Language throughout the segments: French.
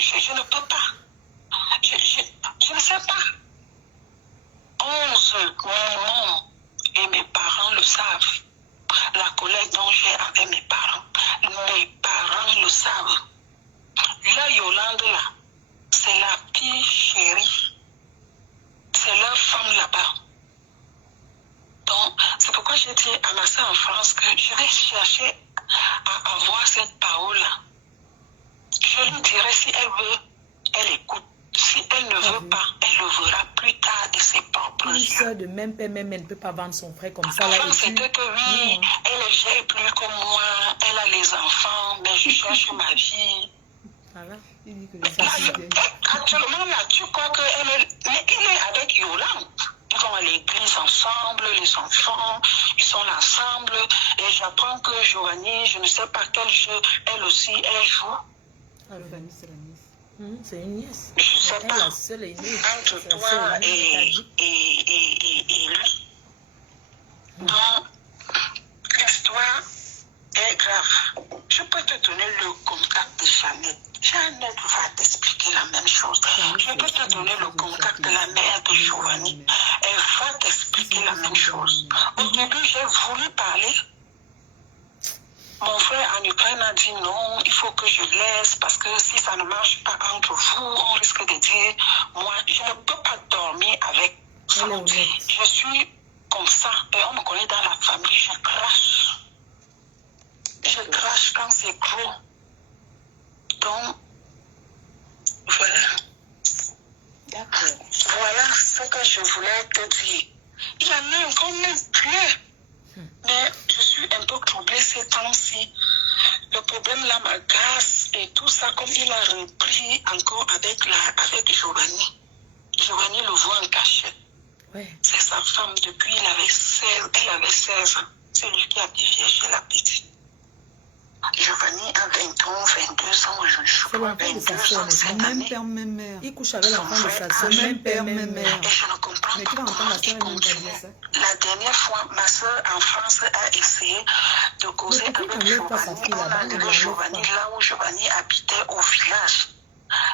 je ne peux pas. Je ne sais pas. 11 minimum, et mes parents le savent. La colère dont j'ai avec mes parents le savent. La Yolande là, c'est la fille chérie. C'est leur femme là-bas. Donc, c'est pourquoi j'ai dit à ma soeur en France que je vais chercher à avoir cette parole-là. Je lui dirai si elle veut, elle écoute. Si elle ne veut pas, elle le verra plus tard de ses propres yeux. Une soeur de même père, même elle ne peut pas vendre son frère comme ça. Avant, c'était que oui, elle gère plus que moi, elle a les enfants, mais je cherche ma vie. Voilà. Actuellement, là, tu crois qu'elle est avec Yolande. Ils vont à l'église ensemble, les enfants, ils sont ensemble. Et j'apprends que Joanie, je ne sais pas quel jeu, elle aussi, elle joue. Giovanni, c'est la nièce. C'est une nièce. Je ne sais pas. La seule aînée. Entre toi et lui. Donc, l'histoire est grave. Je peux te donner le contact de Jeannette. Jeannette va t'expliquer la même chose. Je peux te donner le contact de la mère de Giovanni. Elle va t'expliquer la même chose. Au début, j'ai voulu parler. Mon frère en Ukraine a dit non, il faut que je laisse parce que si ça ne marche pas entre vous, on risque de dire, moi, je ne peux pas dormir avec ça. Je suis comme ça et on me connaît dans la famille, je crache. Je crache quand c'est gros. Donc, voilà. Voilà ce que je voulais te dire. Il y en a encore même plus. Mais je suis un peu troublée ces temps-ci. Le problème là m'agace et tout ça, comme il a repris encore avec Giovanni. Giovanni le voit en cachette. Ouais. C'est sa femme depuis elle avait 16 ans. C'est lui qui a dévié chez la petite. Giovanni a 20 ans, 22 ans, je crois 22 ans cette année. Même père, même mère. Il couche avec l'enfant de sa soeur, même père, même mère. Et je ne comprends pas comment il continue. La dernière fois, ma soeur en France a essayé de causer avec Giovanni. On a enlevé Giovanni là où Giovanni habitait au village,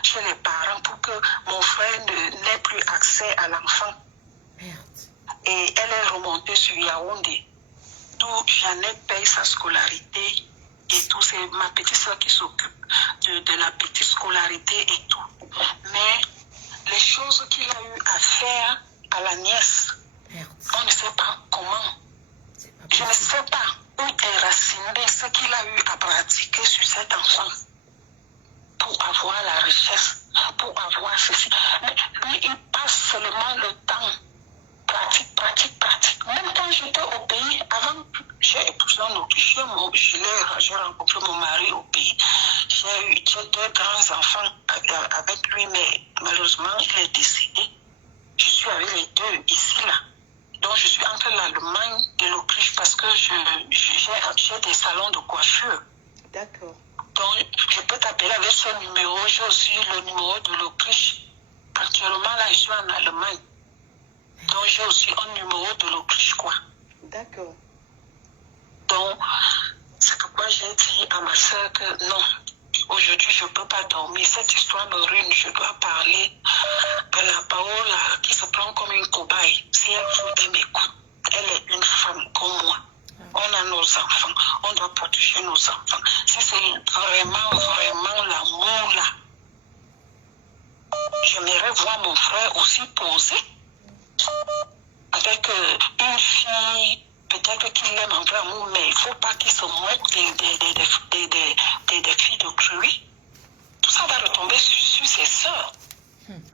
chez les parents, pour que mon frère n'ait plus accès à l'enfant. Et elle est remontée sur Yaoundé, d'où Jeannette paye sa scolarité. Et tout, c'est ma petite soeur qui s'occupe de la petite scolarité et tout. Mais les choses qu'il a eu à faire à la nièce, on ne sait pas comment. Je ne sais pas où déraciner ce qu'il a eu à pratiquer sur cet enfant pour avoir la richesse, pour avoir ceci. Mais lui, il passe seulement le temps. Pratique. Même quand j'étais au pays, avant, j'ai épousé un Autrichien, j'ai rencontré mon mari au pays. J'ai 2 grands enfants avec lui, mais malheureusement, il est décédé. Je suis avec les 2 ici, là. Donc, je suis entre l'Allemagne et l'Autriche parce que j'ai des salons de coiffure. D'accord. Donc, je peux t'appeler avec ce numéro. J'ai aussi le numéro de l'Autriche. Actuellement, là, je suis en Allemagne. Donc, j'ai aussi un numéro de l'Autriche, quoi. D'accord. Donc, c'est pourquoi j'ai dit à ma soeur que non, aujourd'hui, je ne peux pas dormir. Cette histoire me ruine. Je dois parler à la Paola qui se prend comme une cobaye. Si elle veut, elle m'écoute. Elle est une femme comme moi. On a nos enfants. On doit protéger nos enfants. Si c'est vraiment l'amour, là, j'aimerais voir mon frère aussi poser avec une fille, peut-être qu'il l'aime en vrai amour, mais il ne faut pas qu'il se moque des filles de lui. Tout ça va retomber sur ses soeurs.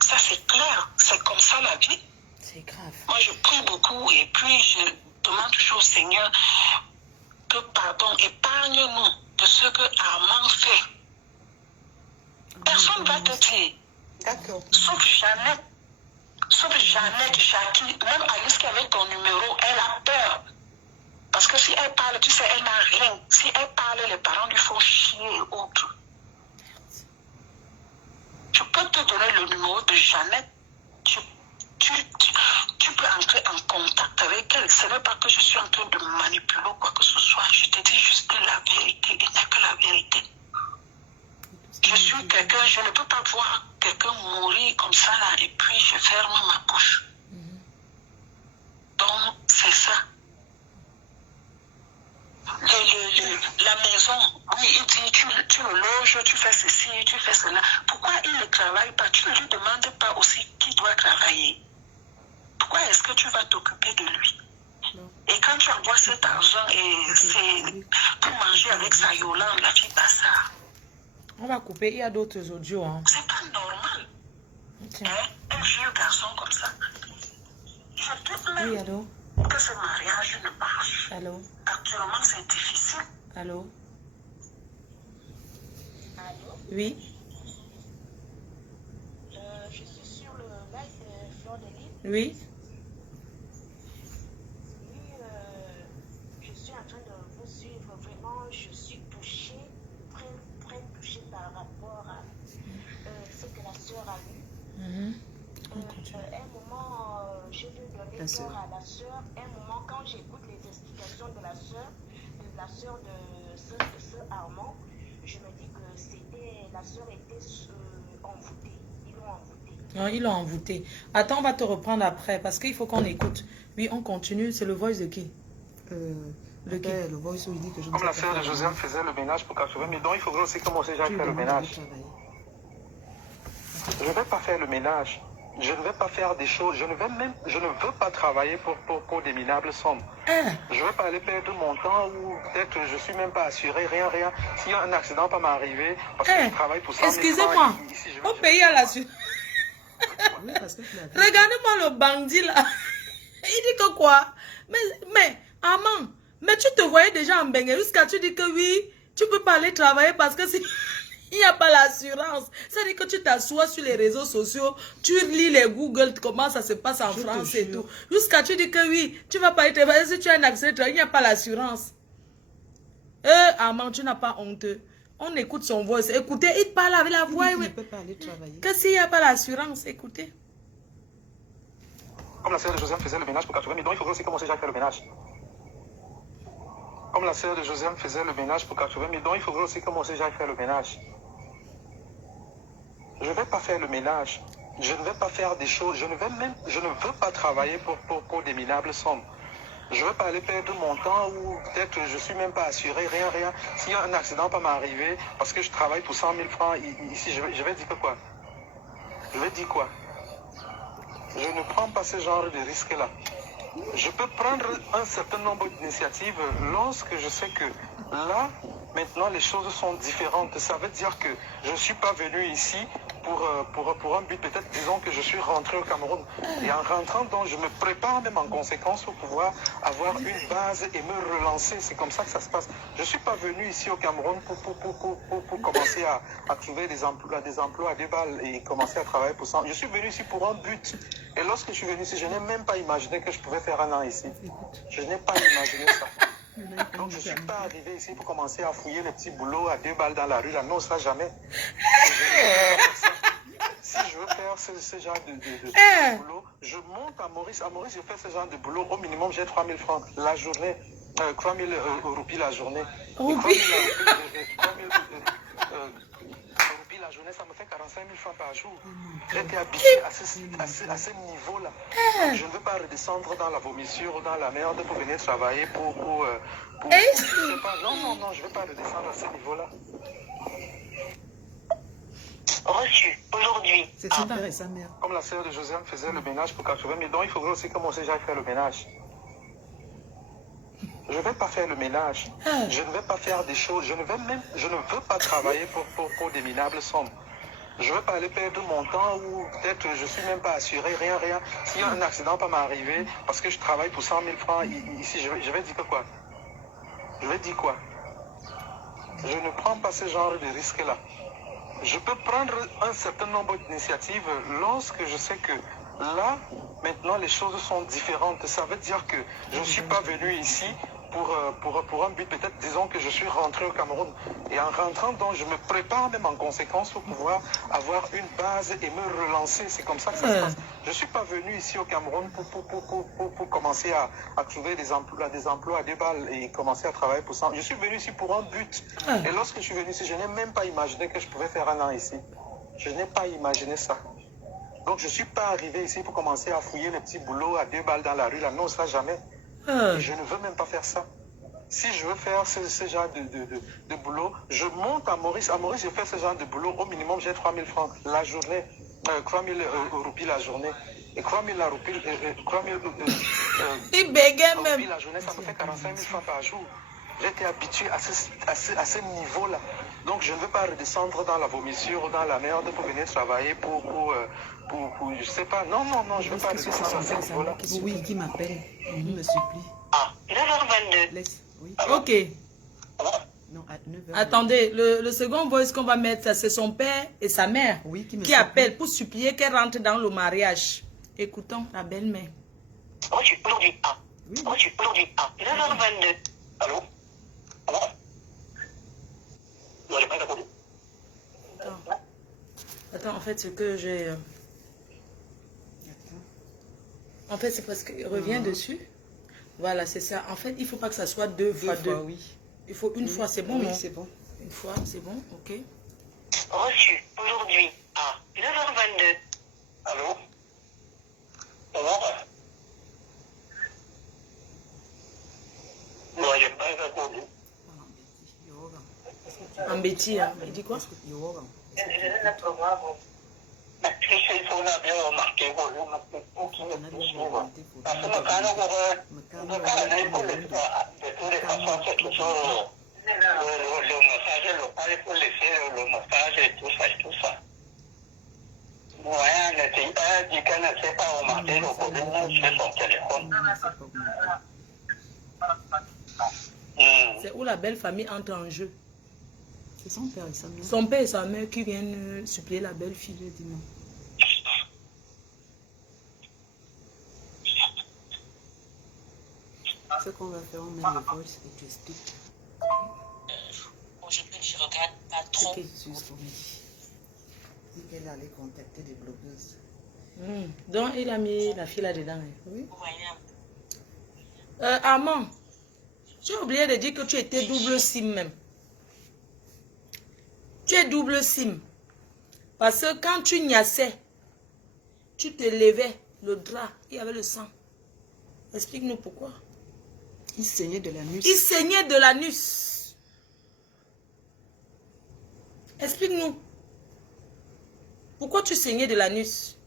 Ça, c'est clair. C'est comme ça la vie. C'est grave. Moi, je prie beaucoup et puis je demande toujours au Seigneur que, pardon, épargne-nous de ce que Armand fait. Personne ne va te dire. D'accord. Sauf Jeannette, Jackie, même Alice qui avait ton numéro, elle a peur. Parce que si elle parle, tu sais, elle n'a rien. Si elle parle, les parents lui font chier et autres. Je peux te donner le numéro de Jeannette. Tu peux entrer en contact avec elle. Ce n'est pas que je suis en train de manipuler ou quoi que ce soit. Je te dis juste la vérité. Il n'y a que la vérité. Je suis quelqu'un, je ne peux pas voir quelqu'un mourir comme ça là et puis je ferme ma bouche. Donc, c'est ça. La maison, oui, il dit, tu le loges, tu fais ceci, tu fais cela. Pourquoi il ne travaille pas? Tu ne lui demandes pas aussi qui doit travailler. Pourquoi est-ce que tu vas t'occuper de lui? Et quand tu envoies cet argent et c'est pour manger avec sa Yolande, la fille passe ça. On va couper, il y a d'autres audios. Hein. C'est pas normal. Hein? Un vieux garçon comme ça. Je doute même. Oui, allô? Que ce mariage ne marche. Allô? Actuellement, c'est difficile. Allô? Allô? Oui? Je suis sur le live Fleur de Lys. Oui? Oui, je suis en train de vous suivre. Vraiment, je suis touchée, très touchée par rapport à ce que la sœur a eu. Un moment, je veux donner cœur à la sœur. Un moment, quand j'écoute les explications de la sœur de ce Armand, je me dis que la sœur était envoûtée. Ils l'ont envoûtée. Non, ils l'ont envoûtée. Attends, on va te reprendre après parce qu'il faut qu'on écoute. Oui, on continue. C'est le voice de qui? Le voice où il dit que je Comme la sœur de Joseph faisait le ménage pour 80 000, donc il faudrait aussi commencer déjà à faire le ménage. Je ne vais pas faire le ménage. Je ne vais pas faire des choses. Je ne veux pas travailler pour des minables sommes. Je ne vais pas aller perdre mon temps ou peut-être je ne suis même pas assuré, rien. S'il y a un accident pas m'arriver, parce que je travaille pour ça. Excusez-moi, au pays à l'assurance. Oui, regardez-moi le bandit là. Il dit que quoi? Mais, Armand, mais tu te voyais déjà en Bengue jusqu'à tu dis que oui, tu peux pas aller travailler parce que si... Il n'y a pas l'assurance. C'est-à-dire que tu t'assois sur les réseaux sociaux, tu lis les Google, comment ça se passe en France et tout. Jusqu'à tu dis que oui, tu vas pas être... Si tu as un accident, il n'y a pas l'assurance. Armand, tu n'as pas honte. On écoute son voix. Écoutez, il parle avec la voix. Il ne peut pas aller travailler. Que s'il n'y a pas l'assurance, écoutez. Comme la sœur de Joseph faisait le ménage pour 80 000, donc il faudrait aussi commencer déjà à faire le ménage. Comme la sœur de Joseph faisait le ménage pour 80 000, donc il faudrait aussi commencer déjà à faire le ménage. Je ne vais pas faire le ménage. Je ne vais pas faire des choses. Je ne veux pas travailler pour des minables sommes. Je ne veux pas aller perdre mon temps ou peut-être je ne suis même pas assuré, rien. S'il y a un accident pas m'arriver, parce que je travaille pour 100 000 francs ici, je vais dire quoi? Je vais dire quoi? Je ne prends pas ce genre de risque-là. Je peux prendre un certain nombre d'initiatives lorsque je sais que là, maintenant, les choses sont différentes. Ça veut dire que je ne suis pas venu ici pour un but, peut-être, disons que je suis rentré au Cameroun. Et en rentrant, donc, je me prépare même en conséquence pour pouvoir avoir une base et me relancer. C'est comme ça que ça se passe. Je ne suis pas venu ici au Cameroun pour commencer à trouver des emplois à 2 balles et commencer à travailler pour ça. Je suis venu ici pour un but. Et lorsque je suis venu ici, je n'ai même pas imaginé que je pouvais faire 1 an ici. Je n'ai pas imaginé ça. Donc je ne suis pas arrivé ici pour commencer à fouiller les petits boulots à 2 balles dans la rue. Là. Non, ça jamais. Si je veux faire ce genre de boulot, je monte à Maurice. À Maurice, je fais ce genre de boulot. Au minimum, j'ai 3 000 francs la journée. 3 000 roupies la journée. 3 000 roupies la journée, ça me fait 45 000 francs par jour. J'ai été habitué à ce niveau-là. Je ne veux pas redescendre dans la vomissure ou dans la merde pour venir travailler je sais pas. Non, je ne veux pas redescendre à ce niveau-là. Reçu aujourd'hui. C'est son père et sa mère. Comme la sœur de Joseph faisait le ménage pour 80 000, donc il faudrait aussi commencer déjà à faire le ménage. Je ne vais pas faire le ménage. Je ne vais pas faire des choses. Je ne veux pas travailler pour des minables sommes. Je ne veux pas aller perdre mon temps ou peut-être je ne suis même pas assuré, rien. S'il y a un accident pas m'arriver, parce que je travaille pour 100 000 francs ici, je vais dire quoi? Je vais dire quoi? Je ne prends pas ce genre de risque-là. Je peux prendre un certain nombre d'initiatives lorsque je sais que là, maintenant, les choses sont différentes. Ça veut dire que je ne suis pas venu ici pour un but, peut-être, disons que je suis rentré au Cameroun. Et en rentrant, donc, je me prépare même en conséquence pour pouvoir avoir une base et me relancer. C'est comme ça que ça se passe. Je ne suis pas venu ici au Cameroun pour commencer à trouver des emplois à 2 balles et commencer à travailler pour ça. Je suis venu ici pour un but. Et lorsque je suis venu ici, je n'ai même pas imaginé que je pouvais faire 1 an ici. Je n'ai pas imaginé ça. Donc, je ne suis pas arrivé ici pour commencer à fouiller les petits boulots à 2 balles dans la rue. Là, non, ça jamais. Et je ne veux même pas faire ça. Si je veux faire ce genre de boulot, je monte à Maurice. À Maurice, je fais ce genre de boulot. Au minimum, j'ai 3 000 francs la journée. 3 000 roupies la journée. Et 3 000 roupies, Il bégaye même. la journée, ça me fait 45 000 francs par jour. J'étais habitué à ce niveau-là. Donc, je ne veux pas redescendre dans la vomissure ou dans la merde pour venir travailler pour je sais pas. Non, je ne veux pas redescendre à ce niveau-là. Oui, qui m'appelle. Il me supplie. Ah, 9h22. Laisse. Oui. Ok. Non, à 9h. Attendez, le second voice qu'on va mettre, ça c'est son père et sa mère Oui, qui me qui appellent pour supplier qu'elle rentre dans le mariage. Écoutons la belle-mère. Aujourd'hui, ah. Oui. Aujourd'hui, ah. 9h22. Allô? Attends, en fait, ce que j'ai... En fait, c'est parce qu'il revient dessus. Voilà, c'est ça. En fait, il ne faut pas que ça soit 2 fois 2. Oui. Il faut une fois, c'est bon, oui, non? c'est bon. Une fois, c'est bon, ok. Reçu aujourd'hui à 9h22. Allô? Non, je n'ai pas répondu. En bêtise, hein. Il dit quoi? Le massage et tout ça. Ouais, elle dit qu'elle ne sait pas remarquer le problème sur son téléphone. C'est où la belle famille entre en jeu. C'est son père et sa mère. Son père et sa mère qui viennent supplier la belle fille. Je dis non. Ce qu'on va faire, on met le voice et tu expliques. Aujourd'hui, je regarde pas trop. Ok, sur Comédie. Dit qu'elle allait contacter des blogueuses. Donc, il a mis la fille là-dedans. Hein. Oui. Vous voyez un peu. Armand, tu as oublié de dire que tu étais double SIM même. Tu es double SIM. Parce que quand tu gnassais, tu te levais le drap, il y avait le sang. Explique-nous pourquoi. Il saignait de l'anus. Il saignait de l'anus. Explique-nous. Pourquoi tu saignais de l'anus?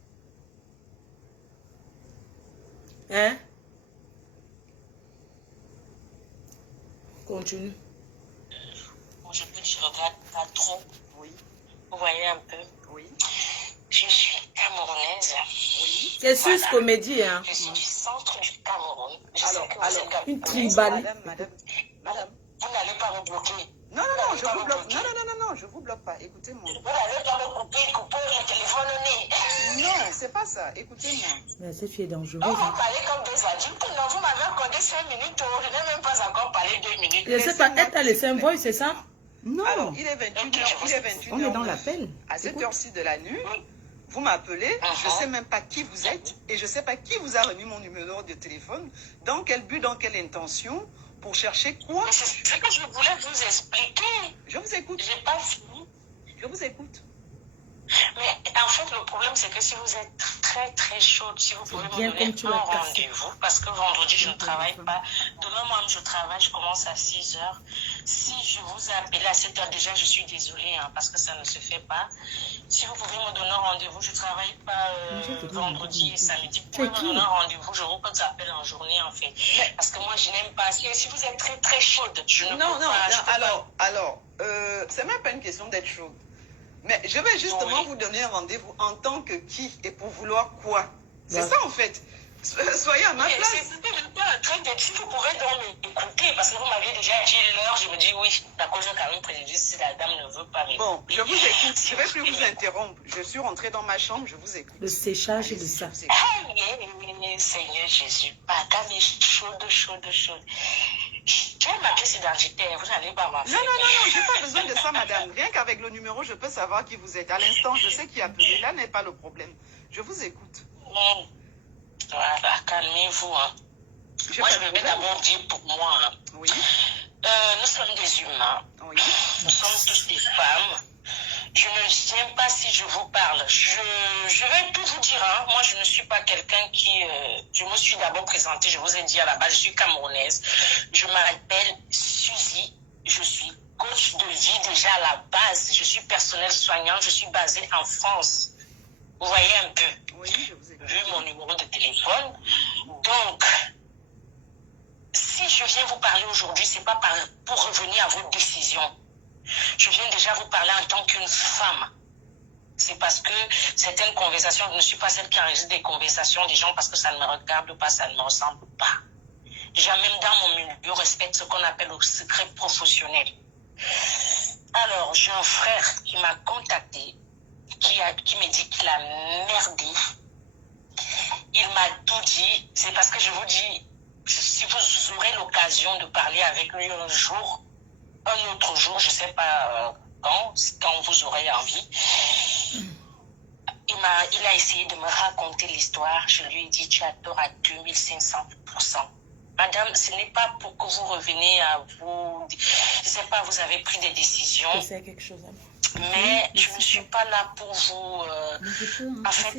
Hein? Continue. Aujourd'hui, je regarde pas trop. Oui. Vous voyez un peu. Oui. Je suis camerounaise. Oui. C'est Sus Comédie, hein? Je suis du centre du Cameroun. Je sais que vous êtes Une camerounaise. tribale. Madame. Vous n'allez pas me bloquer. Non, je vous bloque. Non, je vous bloque pas. Écoutez-moi. Vous n'allez pas me couper le téléphone au nez. Non, c'est pas ça. Écoutez-moi. Mais cette fille est dangereuse. On va Hein? parler comme des adultes. Non, vous m'avez accordé 5 minutes. Je n'ai même pas encore parlé 2 minutes. Je sais pas, elle t'a laissé un voice, c'est ça? Non. Alors, il est 21h. On est dans l'appel. À cette heure-ci de la nuit, vous m'appelez, je ne sais même pas qui vous êtes et je ne sais pas qui vous a remis mon numéro de téléphone, dans quel but, dans quelle intention, pour chercher quoi. Mais c'est ce que je voulais vous expliquer. Je vous écoute. J'ai pas fini. Je vous écoute. Mais en fait, le problème, c'est que si vous êtes très très chaude, si vous pouvez me bien donner comme tu un l'as cassé. rendez-vous, parce que vendredi, je ne travaille pas. Demain, moi, je travaille, je commence à 6 heures. Si je vous ai appelé à 7 heures, déjà, je suis désolée, hein, parce que ça ne se fait pas. Si vous pouvez me donner un rendez-vous, je ne travaille pas vendredi et samedi. Vous pouvez me donner un rendez-vous, je vous appelle en journée, en fait. Parce que moi, je n'aime pas. Si vous êtes très très chaude, je ne peux pas. Alors, c'est même pas une question d'être chaude. Mais je vais justement vous donner un rendez-vous en tant que qui et pour vouloir quoi. C'est ça en fait. Soyez à ma place. C'est même pas un train de... Si vous pouvez donc m'écouter, parce que vous m'avez déjà dit l'heure, je me dis oui, d'accord, j'ai quand même préjudice si la dame ne veut pas m'écouter. Bon, je vous écoute. Je ne vais plus vous interrompre. Je suis rentrée dans ma chambre, je vous écoute. Le séchage de ça. Seigneur Jésus, pas chaude. J'ai ma pièce d'identité, vous n'allez pas m'en faire. Non, j'ai pas besoin de ça, madame. Rien qu'avec le numéro, je peux savoir qui vous êtes. À l'instant, je sais qui a appelé. Là n'est pas le problème. Je vous écoute. Voilà, calmez-vous. Hein. Moi, je vais d'abord dire pour moi. Hein. Oui. Nous sommes des humains. Oui. Nous sommes tous des femmes. Je ne sais pas si je vous parle. Je vais tout vous dire. Hein. Moi, je ne suis pas quelqu'un qui... je me suis d'abord présentée, je vous ai dit à la base, je suis camerounaise. Je m'appelle Suzy. Je suis coach de vie déjà à la base. Je suis personnel soignant. Je suis basée en France. Vous voyez un peu. Oui, je vous ai vu mon numéro de téléphone. Donc, si je viens vous parler aujourd'hui, ce n'est pas pour revenir à vos décisions. Je viens déjà vous parler en tant qu'une femme. C'est parce que certaines conversations, je ne suis pas celle qui enregistre des conversations des gens parce que ça ne me regarde pas, ça ne me ressemble pas. Déjà, même dans mon milieu, je respecte ce qu'on appelle le secret professionnel. Alors, j'ai un frère qui m'a contacté, qui me dit qu'il a merdé. Il m'a tout dit. C'est parce que je vous dis, si vous aurez l'occasion de parler avec lui un jour, un autre jour, je ne sais pas quand vous aurez envie, il a essayé de me raconter l'histoire. Je lui ai dit, tu as tort à 2500%. Madame, ce n'est pas pour que vous reveniez à vous... Je ne sais pas, vous avez pris des décisions. C'est quelque chose à moi. Mais je ne suis pas là pour vous... en fait,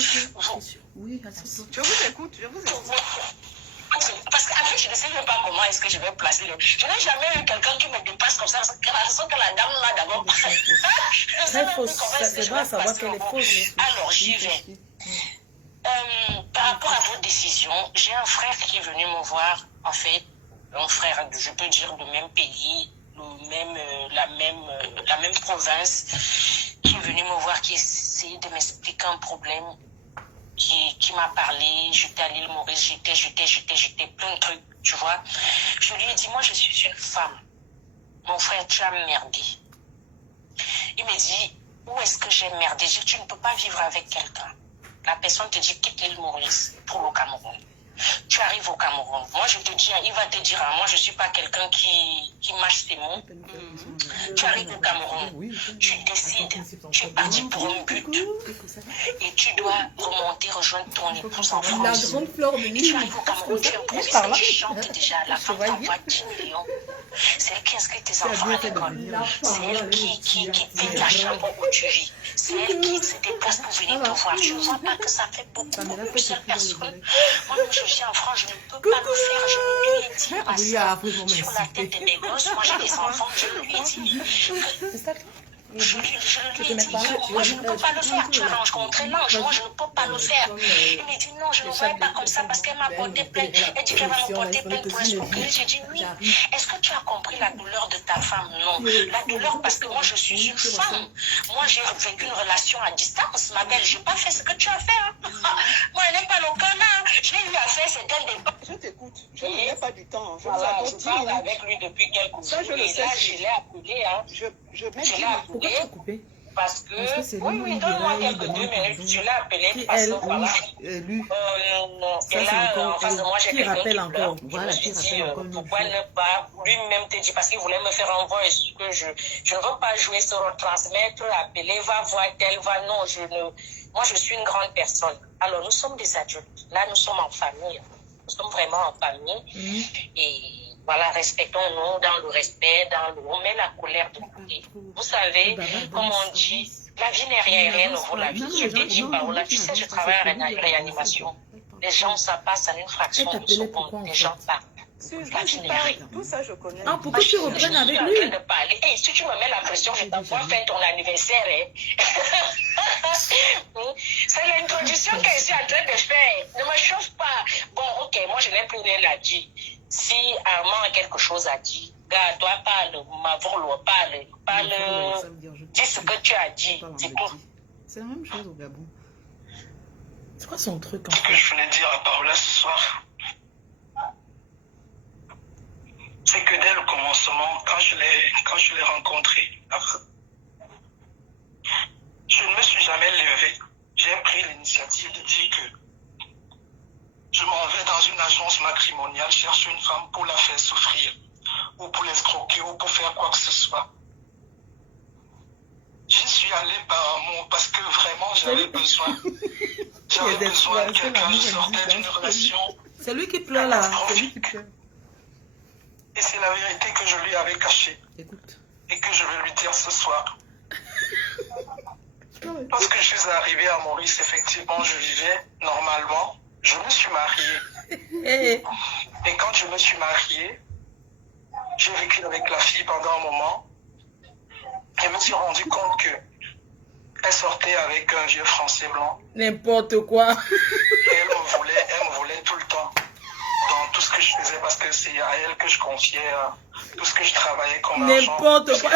oui, je vous écoute, je vous écoute. Parce qu'en fait, je ne sais même pas comment est-ce que je vais placer le... Je n'ai jamais eu quelqu'un qui me dépasse comme ça. Parce que la raison que la dame m'a d'abord... C'est faux. C'est vrai à savoir qu'elle est fausse. Alors, j'y vais. Par rapport à vos décisions, j'ai un frère qui est venu me voir, en fait, un frère, je peux dire, du même pays, la même province, qui est venu me voir, qui essayait de m'expliquer un problème, qui m'a parlé. J'étais à l'île Maurice, j'étais plein de trucs, tu vois. Je lui ai dit, moi, je suis une femme. Mon frère, tu as merdé. Il me dit, où est-ce que j'ai merdé? Je dis, tu ne peux pas vivre avec quelqu'un. La personne te dit, quitte l'île Maurice pour le Cameroun. Tu arrives au Cameroun. Moi, je te dis, il va te dire, moi, je ne suis pas quelqu'un qui mâche ses mots. Tu arrives au Cameroun, tu décides, tu es parti pour un but, et tu dois remonter, rejoindre ton épouse en France. Et tu arrives au Cameroun, tu improvises, tu chantes déjà, la femme t'envoie 10 millions. C'est elle qui inscrit tes enfants à l'école. C'est elle qui paye la chambre où tu vis. C'est elle qui se déplace pour venir te voir. Je ne vois pas que ça fait beaucoup de seule personne. Moi, je suis en France, je ne peux pas le faire. Je lui ai dit, ma soeur, sur la tête de mes gosses, moi j'ai des enfants, je lui ai dit. Je lui ai dit, moi je ne peux pas le faire. Tu as rencontré l'ange, moi je ne peux pas le faire. Il m'a dit non, je ne vois pas comme ça parce qu'elle m'a porté plainte. Elle dit qu'elle va me porter plainte pour escroquerie. J'ai dit oui. Est-ce que tu as compris la douleur de ta femme? Non. La douleur parce que moi je suis une femme. Moi j'ai vécu une relation à distance. Ma belle, je n'ai pas fait ce que tu as fait. Hein. Moi je n'ai pas le canard. Je l'ai eu à faire, c'était un débat. Je t'écoute. Je n'ai pas du temps. Je je parle avec lui depuis quelques jours. Ça, je le sais. Là, je l'ai appelé. Hein. Je mets Pourquoi tu as coupé? Parce que oui, donne-moi quelques 2 minutes. Je l'ai appelé parce que voilà. Et là, en face de moi, j'ai quelqu'un qui pleure. Voilà, je me suis dit, pourquoi ne pas lui-même te dire, parce qu'il voulait me faire un voice que je ne veux pas jouer sur retransmettre, appeler, va voir tel, va non, moi je suis une grande personne. Alors nous sommes des adultes. Là, nous sommes en famille. Nous sommes vraiment en famille. Et voilà, respectons-nous dans le respect, on met la colère de côté. Vous savez, comme on dit, la vie n'est rien ne vaut la vie. Je t'ai dit, Paola, tu sais, je travaille en réanimation. Les gens, ça passe en une fraction de seconde. Les gens partent. La vie n'est rien. Tout ça, je connais. Ah, pourquoi tu reprennes avec lui? Hey, si tu me mets la pression, je t'envoie faire ton anniversaire. C'est l'introduction que je suis en train de faire. Ne me chauffe pas. Bon, ok, moi je n'ai plus rien à dire. Si Armand a quelque chose à dire, gars, toi parle, Mavolo parle, dis ce que tu as dit, c'est tout. C'est la même chose au Gabon. C'est quoi son truc en Ce que fait? je voulais dire à Paola ce soir, c'est que dès le commencement, quand je l'ai rencontré, je ne me suis jamais levé. J'ai pris l'initiative de dire que je m'en vais dans une agence matrimoniale chercher une femme pour la faire souffrir. ou pour l'escroquer ou pour faire quoi que ce soit. J'y suis allé par amour parce que vraiment j'avais besoin. J'avais besoin de quelqu'un. Je sortais d'une relation. C'est lui qui pleure là. C'est lui qui pleure. Et c'est la vérité que je lui avais cachée. Écoute. Et que je vais lui dire ce soir. Lorsque je suis arrivé à Maurice, effectivement, je vivais normalement. Je me suis marié. Et quand je me suis marié, j'ai vécu avec la fille pendant un moment. Et je me suis rendu compte que elle sortait avec un vieux français blanc. N'importe quoi. Et elle me voulait tout le temps. Dans tout ce que je faisais, parce que c'est à elle que je confiais tout ce que je travaillais comme argent. N'importe quoi.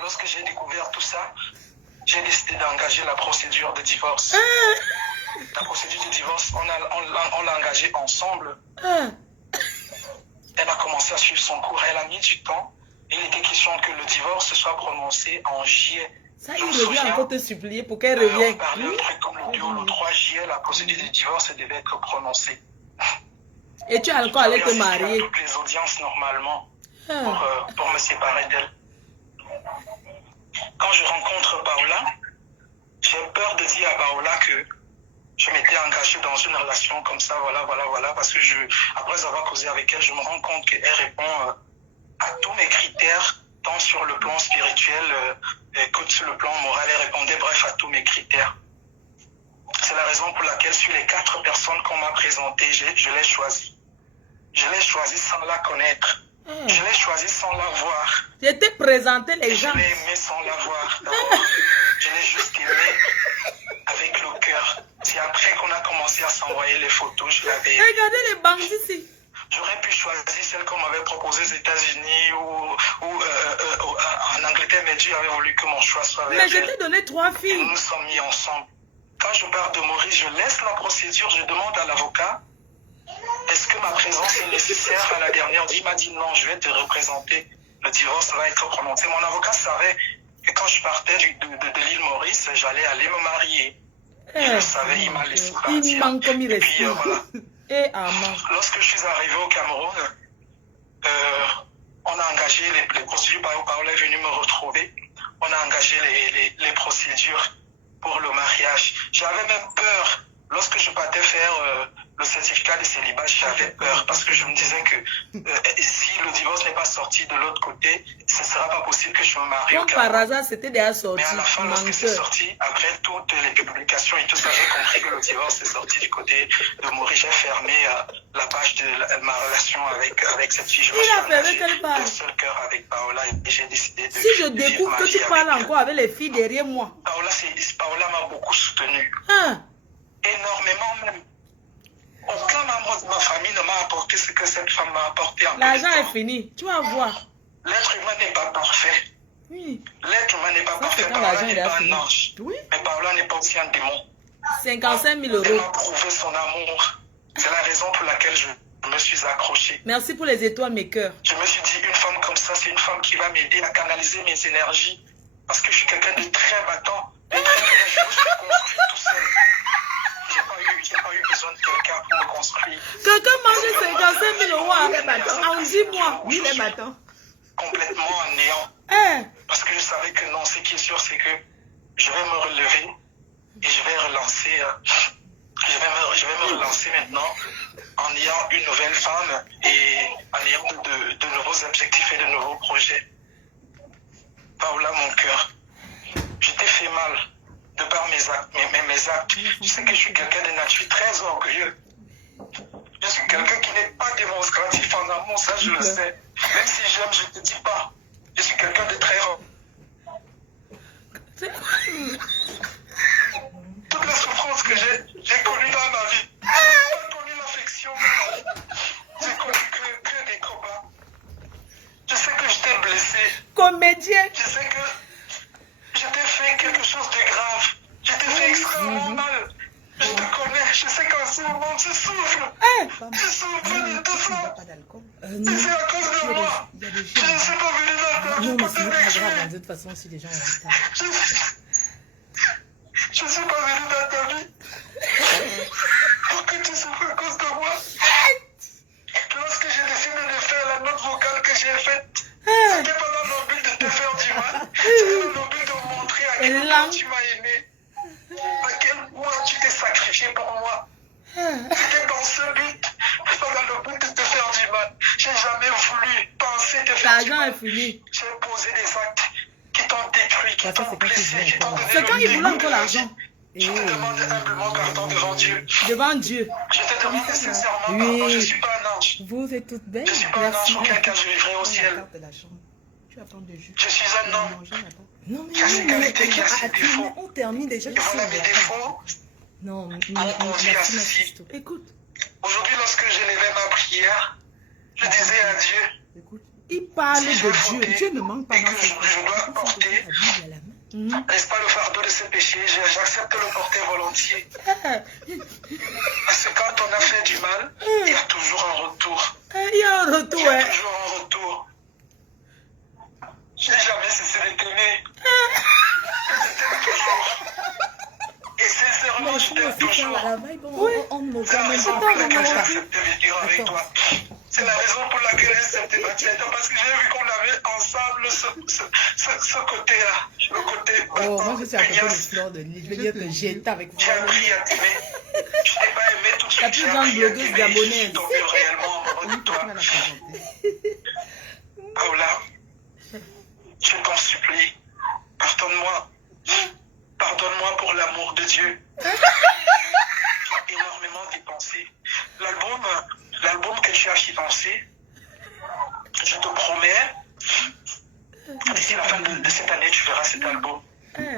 Lorsque j'ai découvert tout ça, j'ai décidé d'engager la procédure de divorce. La procédure de divorce, on l'a engagée ensemble. Elle a commencé à suivre son cours, elle a mis du temps. Et il était question que le divorce soit prononcé en juillet. Ça, il revient encore te supplier pour qu'elle revienne. On parlait un truc comme le 3 juillet, la procédure de divorce devait être prononcée. Et tu as encore allé te marier. Toutes les audiences normalement pour me séparer d'elle. Quand je rencontre Paola, j'ai peur de dire à Paola que je m'étais engagé dans une relation comme ça, voilà, parce que après avoir causé avec elle, je me rends compte qu'elle répond à tous mes critères, tant sur le plan spirituel que sur le plan moral. Elle répondait bref à tous mes critères. C'est la raison pour laquelle sur les 4 personnes qu'on m'a présentées, je l'ai choisie. Je l'ai choisie sans la connaître. Je l'ai choisie sans la voir. Je t'ai présenté les gens. Je l'ai aimée sans la voir. D'abord, je l'ai juste aimée avec le cœur. C'est après qu'on a commencé à s'envoyer les photos. Je l'avais. Regardez les banques ici. J'aurais pu choisir celle qu'on m'avait proposée aux États-Unis ou en Angleterre, mais Dieu avait voulu que mon choix soit avec elle. Mais je t'ai donné 3 filles. Et nous nous sommes mis ensemble. Quand je pars de Maurice, je laisse la procédure, je demande à l'avocat, est-ce que ma présence est nécessaire à la dernière? Il m'a dit non, je vais te représenter. Le divorce va être prononcé. Mon avocat savait que quand je partais de l'île Maurice, j'allais aller me marier. Il le savait, il m'a laissé partir. Il manque comme il Et puis voilà. Et amen. Lorsque je suis arrivé au Cameroun, on a engagé les procédures. Paola est venue me retrouver. On a engagé les procédures pour le mariage. J'avais même peur. Lorsque je partais faire le certificat de célibat, j'avais peur parce que je me disais que si le divorce n'est pas sorti de l'autre côté, ce ne sera pas possible que je me marie. Comme par hasard, c'était déjà sorti. Mais à la fin, lorsque c'est sorti, après toutes les publications et tout ça, j'ai compris que le divorce est sorti du côté de Maurice. J'ai fermé la page de ma relation avec cette fille. Je me suis engagé d'un seul cœur avec Paola et j'ai décidé de... Si je découvre que tu parles encore avec les filles derrière moi. Paola m'a beaucoup soutenu. Énormément même. Aucun membre de ma famille ne m'a apporté ce que cette femme m'a apporté en l'argent est fini, tu vas voir. L'être humain n'est pas parfait. Oui. L'être humain n'est pas parfait. Paola n'est pas un ange. Oui. Mais Paola n'est pas aussi un démon. 55 000 Elle euros. m'a prouvé son amour. C'est la raison pour laquelle je me suis accroché. Merci pour les étoiles, mes cœurs. Je me suis dit, une femme comme ça, c'est une femme qui va m'aider à canaliser mes énergies. Parce que je suis quelqu'un de très battant. De très courageux. Je me suis construit tout seul. J'ai pas eu besoin de quelqu'un pour me construire. Quelqu'un mange 55 000 euros en 10 mois. Oui, les bâtons. Complètement en néant. Parce que je savais que non, ce qui est sûr, c'est que je vais me relever et je vais relancer. Je vais me relancer maintenant en ayant une nouvelle femme et en ayant de nouveaux objectifs et de nouveaux projets. Paola, mon cœur, je t'ai fait mal. De par mes actes. Je sais que je suis quelqu'un de nature très orgueilleux. Je suis quelqu'un qui n'est pas démonstratif en amour, ça je le sais. Même si j'aime, je ne te dis pas. Je suis quelqu'un de très... Toutes les souffrances que j'ai connues dans ma vie, je n'ai pas connu l'affection. J'ai connu que des combats. Je sais que je t'ai blessé. Comédien. Je sais que je t'ai fait quelque chose de grave. Je t'ai fait extrêmement mal. Je te connais. Je sais qu'en ce moment, tu souffres. Tu souffres de tout ça. Et c'est à cause de moi. Je ne suis pas venu dans ta vie pour te détruire. De toute façon, si les gens ont retard. Je ne suis pas venu dans ta vie pour que tu souffres à cause de moi. Lorsque j'ai décidé de faire péché pour moi. C'était dans ce but, pas dans le but de te faire du mal. J'ai jamais voulu penser te faire du L'argent mal. est fini. J'ai posé des actes qui t'ont détruit, qui t'ont blessé, qui t'ont donné C'est quand il le voulait dégoût encore de la l'argent. vie. Je te demande humblement pardon devant Dieu. Devant Dieu. Je te demande sincèrement Oui. pardon. Je ne suis pas un ange. Vous êtes toutes belles. Je ne suis pas un ange auquel cas je vivrai au ciel. Tu vas prendre des jus. Je suis un homme Non, mais qui a ses qualités, qui a ses attends, défauts. on termine déjà. Et voilà mes défauts. Non, m'ont conduit à ceci. Écoute, Aujourd'hui, lorsque j'élevais ma prière, je disais à Dieu, Écoute, il parle si de je Dieu. fautais Dieu ne manque pas et dans que ses je dois porter, n'est-ce pas, le fardeau de ce péché, j'accepte de le porter volontiers. Parce que quand on a fait du mal, il y a toujours un retour. Il y a un retour, Il y a hein. toujours un retour. Je n'ai jamais cessé de t'aimer. Je t'aime toujours. Et sincèrement, je t'aime toujours. C'est la raison pour laquelle j'ai accepté de vivre avec toi. C'est la raison pour laquelle j'ai accepté de vivre avec toi. Parce que j'ai vu qu'on avait ensemble ce côté-là. Le côté Oh, moi je suis à côté de pugnace. Fleur de Lys. Je veux dire que j'étais avec vous. J'ai appris à t'aimer. Je t'ai pas aimé tout de La suite. plus J'ai grande appris à blogueuse t'aimer. Je suis gabonaise. tombé réellement amoureux de tu vas toi. la présenter. Paola, je t'en supplie, pardonne-moi. Pardonne-moi pour l'amour de Dieu. Tu as énormément dépensé. L'album que tu as financé, je te promets, d'ici la fin de cette année, tu verras cet album.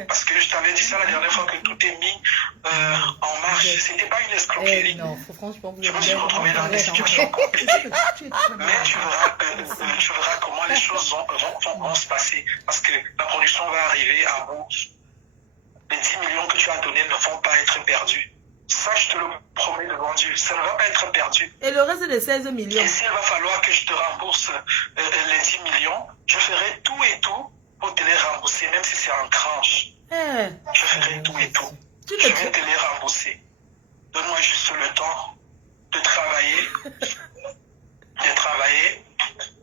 Parce que je t'avais dit ça la dernière fois que tout est mis en marche. C'était pas une escroquerie. Non, franchement, vous Je me suis retrouvé dans des situations compliquées. Mais tu verras comment les choses vont se passer. Parce que la production va arriver à bout. Les 10 millions que tu as donnés ne vont pas être perdus. Ça, je te le promets devant Dieu. Ça ne va pas être perdu. Et le reste des 16 millions. Et s'il va falloir que je te rembourse les 10 millions, je ferai tout et tout pour te les rembourser, même si c'est en tranche. Je ferai tout et tout. Je vais te les rembourser. Donne-moi juste le temps de travailler,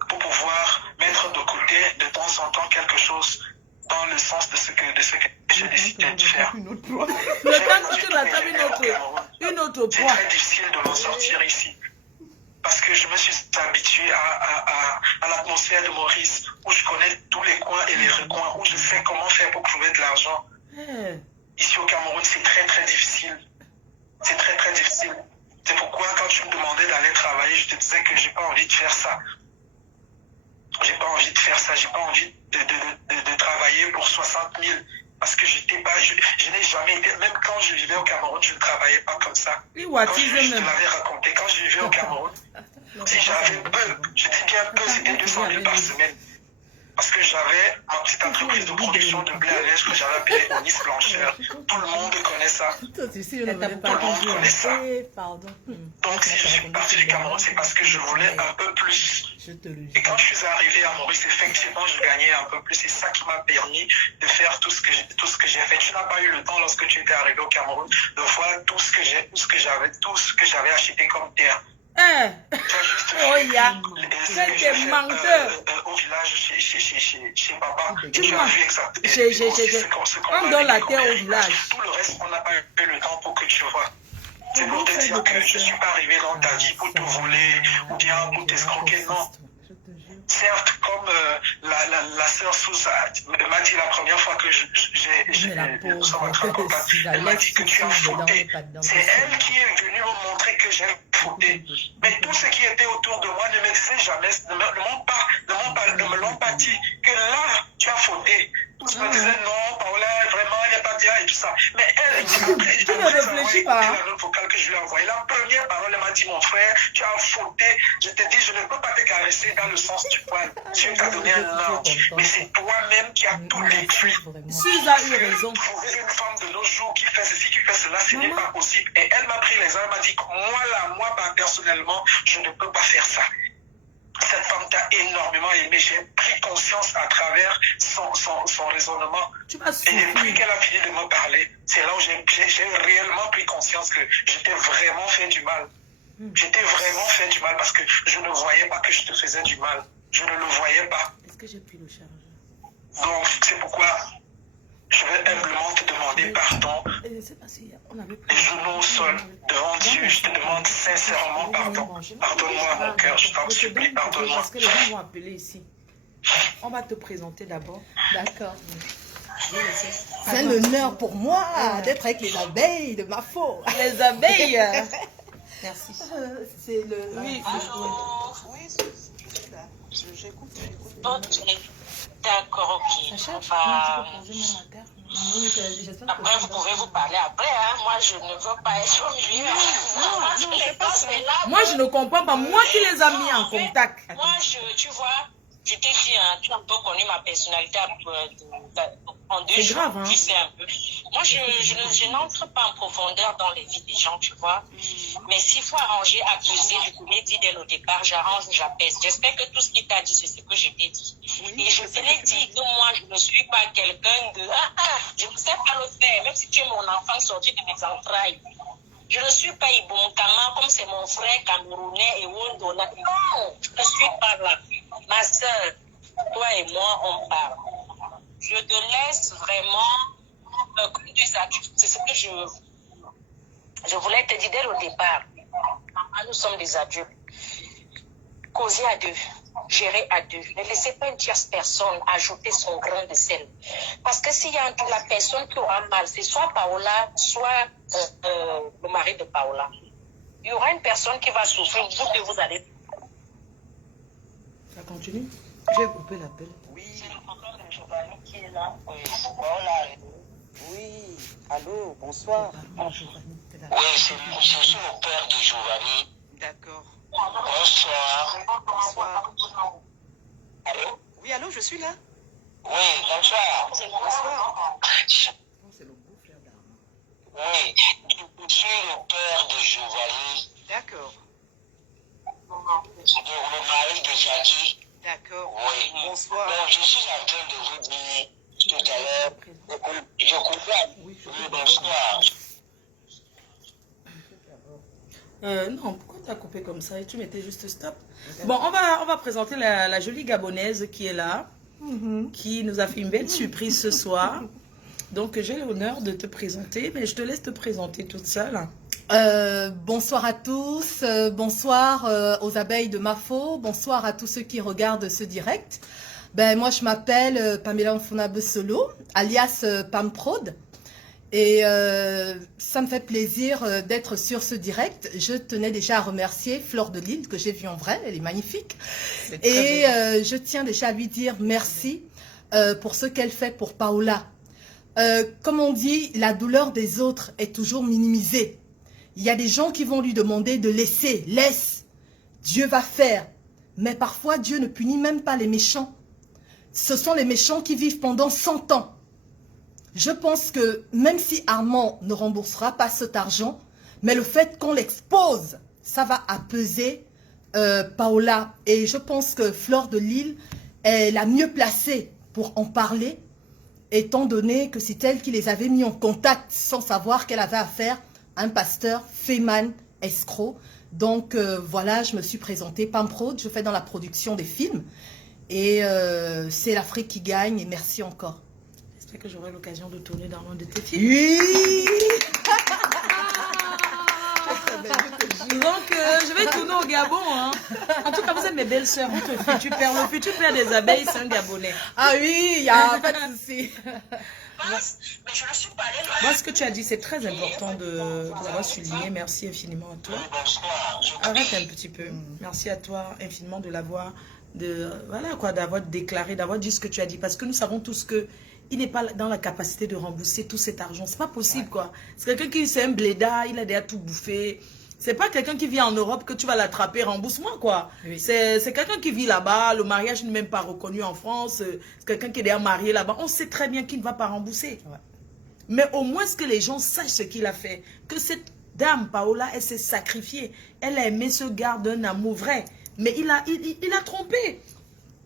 pour pouvoir mettre de côté de temps en temps quelque chose dans le sens de ce que j'ai décidé de faire. Le temps que tu l'attrapes une autre C'est poids. très difficile de m'en sortir ici. Parce que je me suis habitué à l'atmosphère de Maurice, où je connais tous les coins et les recoins, où je sais comment faire pour trouver de l'argent. Ici au Cameroun, c'est très très difficile. C'est très très difficile. C'est pourquoi quand tu me demandais d'aller travailler, je te disais que j'ai pas envie de faire ça. J'ai pas envie de faire ça. J'ai pas envie de travailler pour 60 000. Parce que j'étais pas, je n'ai jamais été, même quand je vivais au Cameroun, je ne travaillais pas comme ça. Quand je te l'avais raconté, quand je vivais au Cameroun, si j'avais peu, je dis bien peu, c'était 200 000 par semaine. Parce que j'avais ma petite entreprise de production de blé à neige que j'avais appelée Onis Blancheur. Tout le monde connaît ça. Tout le monde connaît ça. Pardon. Donc si je suis parti du Cameroun, c'est parce que je voulais un peu plus. Et quand je suis arrivé à Maurice, effectivement, je gagnais un peu plus. C'est ça qui m'a permis de faire tout ce que j'ai fait. Tu n'as pas eu le temps, lorsque tu étais arrivé au Cameroun, de voir tout ce que j'avais acheté comme terre. Oh, ya. C'est menteur. Au village, chez papa, Tu tu vois, as vu exactement ce qu'on on a donne la dit. terre au village. Tout le reste, on n'a pas eu le temps pour que tu vois. C'est pour te dire que je ne suis pas arrivé dans ta vie pour te voler ou bien pour t'escroquer, non. Certes, comme la sœur Sousa m'a dit la première fois que nous sommes en train de contact, elle m'a dit que tu as fauté. C'est elle qui est venue me montrer que j'ai fauté. Mais tous ceux qui étaient autour de moi ne me disaient jamais, ne me l'ont pas dit, que là, tu as fauté. Tous me disaient non, Paola, vraiment, elle n'est pas bien et tout ça. Mais elle, tu ne réfléchis pas. La note vocale que je lui ai envoyée, la première parole, elle m'a dit, mon frère, tu as fauté. Je te dis, je ne peux pas te caresser dans le sens du poil. Dieu t'a donné un ange. Mais c'est toi-même qui as tout détruit. Suze a eu raison. Trouver une femme de nos jours qui fait ceci, qui fait cela, ce n'est pas possible. Et elle m'a pris les ailes, elle m'a dit, moi, personnellement, je ne peux pas faire ça. Cette femme t'a énormément aimé. J'ai pris conscience à travers son raisonnement. Tu vas Et depuis souffrir. qu'elle a fini de me parler, c'est là où j'ai réellement pris conscience que j'étais vraiment fait du mal. J'étais vraiment fait du mal parce que je ne voyais pas que je te faisais du mal. Je ne le voyais pas. Est-ce que j'ai pris le chargeur? Donc, c'est pourquoi je vais humblement te demander pardon. Je ne sais pas s'il y a. les genoux au sol, devant Dieu, je te demande sincèrement pardon. Pardonne-moi, mon cœur, je t'en supplie, pardonne-moi. Parce que les gens vont appeler ici. On va te présenter d'abord. D'accord. C'est un honneur pour moi d'être avec les abeilles de ma faux. Les abeilles. Merci. C'est le... Oui. Oui, c'est là. J'écoute. Ok. D'accord, ok. Sacha, On tu va... peux poser même à terre. Après, vous pouvez vous parler après. Hein. Moi, je ne veux pas être au milieu. Non, c'est pas cela. Moi, je ne comprends pas. Moi qui les ai mis en contact. Moi, tu vois, je t'ai dit, hein, tu as un peu connu ma personnalité en 2 jours. Grave, hein? Tu sais un peu. Moi, je n'entre pas en profondeur dans les vies des gens, tu vois. Mais s'il faut arranger, accuser, je te l'ai dit dès le départ, j'arrange, j'apaise. J'espère que tout ce qu'il t'a dit, c'est ce que je t'ai dit. Et je te l'ai dit que moi, je ne suis pas quelqu'un de... je ne sais pas le faire, même si tu es mon enfant sorti de mes entrailles. Je ne suis pas Ibonkama comme c'est mon frère camerounais et Wondona. Non, je ne suis pas là. Ma soeur, toi et moi, on parle. Je te laisse vraiment, comme des adultes, c'est ce que je voulais te dire dès le départ. Maman, nous sommes des adultes. Causer à deux, gérer à deux. Ne laissez pas une tierce personne ajouter son grain de sel. Parce que s'il y a la personne qui aura mal, c'est soit Paola, soit le mari de Paola. Il y aura une personne qui va souffrir, vous allez. Ça continue? J'ai coupé l'appel. Oui, C'est le problème de Giovanni qui est là. oui. Oui. Allô, bonsoir. Oui, c'est le père de Giovanni. D'accord. Bonsoir. Bonsoir. Allô? Oui, allô, je suis là. Oui, bonsoir. Bonsoir. C'est le beau frère d'Armand. Oui, je suis le père de Giovanni, D'accord. le mari de Jackie. D'accord. Oui. Bonsoir. Donc, je suis en train de vous dire tout à l'heure, je comprends. Oui, bonsoir. Non, pourquoi tu as coupé comme ça et tu mettais juste stop? Bon, on va présenter la jolie Gabonaise qui est là, qui nous a fait une belle surprise ce soir. Donc, j'ai l'honneur de te présenter, mais je te laisse te présenter toute seule. Bonsoir à tous, bonsoir aux abeilles de Mafo, bonsoir à tous ceux qui regardent ce direct. Ben, moi, je m'appelle Pamela Mfonabe Solo, alias Pamprod. Et ça me fait plaisir d'être sur ce direct. Je tenais déjà à remercier Fleur de Lille, que j'ai vue en vrai, elle est magnifique. Et je tiens déjà à lui dire merci pour ce qu'elle fait pour Paola. Comme on dit, la douleur des autres est toujours minimisée. Il y a des gens qui vont lui demander de laisser, laisse, Dieu va faire. Mais parfois, Dieu ne punit même pas les méchants. Ce sont les méchants qui vivent pendant 100 ans. Je pense que même si Armand ne remboursera pas cet argent, mais le fait qu'on l'expose, ça va apaiser Paola. Et je pense que Fleur de Lille est la mieux placée pour en parler, étant donné que c'est elle qui les avait mis en contact sans savoir qu'elle avait affaire à un pasteur Feynman escroc. Donc voilà, je me suis présentée Pamprod, je fais dans la production des films. Et c'est l'Afrique qui gagne, et merci encore. J'espère que j'aurai l'occasion de tourner dans l'un de tes films. Oui. Donc, je vais tourner au Gabon. Hein. En tout cas, vous êtes mes belles sœurs. Votre futur père, le futur père des abeilles, c'est un Gabonais. Ah oui, il n'y a pas de souci. Mais je ne suis pas allée Moi, ce que tu as dit, c'est très important de l'avoir souligné. Merci infiniment à toi. Arrête un petit peu. Merci à toi infiniment de l'avoir, voilà quoi, d'avoir déclaré, d'avoir dit ce que tu as dit. Parce que nous savons tous que il n'est pas dans la capacité de rembourser tout cet argent. C'est pas possible, quoi. C'est quelqu'un qui c'est un blédard, il a déjà tout bouffé. C'est pas quelqu'un qui vient en Europe que tu vas l'attraper, rembourse-moi, quoi. Oui. C'est quelqu'un qui vit là-bas, le mariage n'est même pas reconnu en France. C'est quelqu'un qui est déjà marié là-bas. On sait très bien qu'il ne va pas rembourser. Ouais. Mais au moins que les gens sachent ce qu'il a fait. Que cette dame, Paola, elle s'est sacrifiée. Elle a aimé ce gars d'un amour vrai. Mais il a trompé.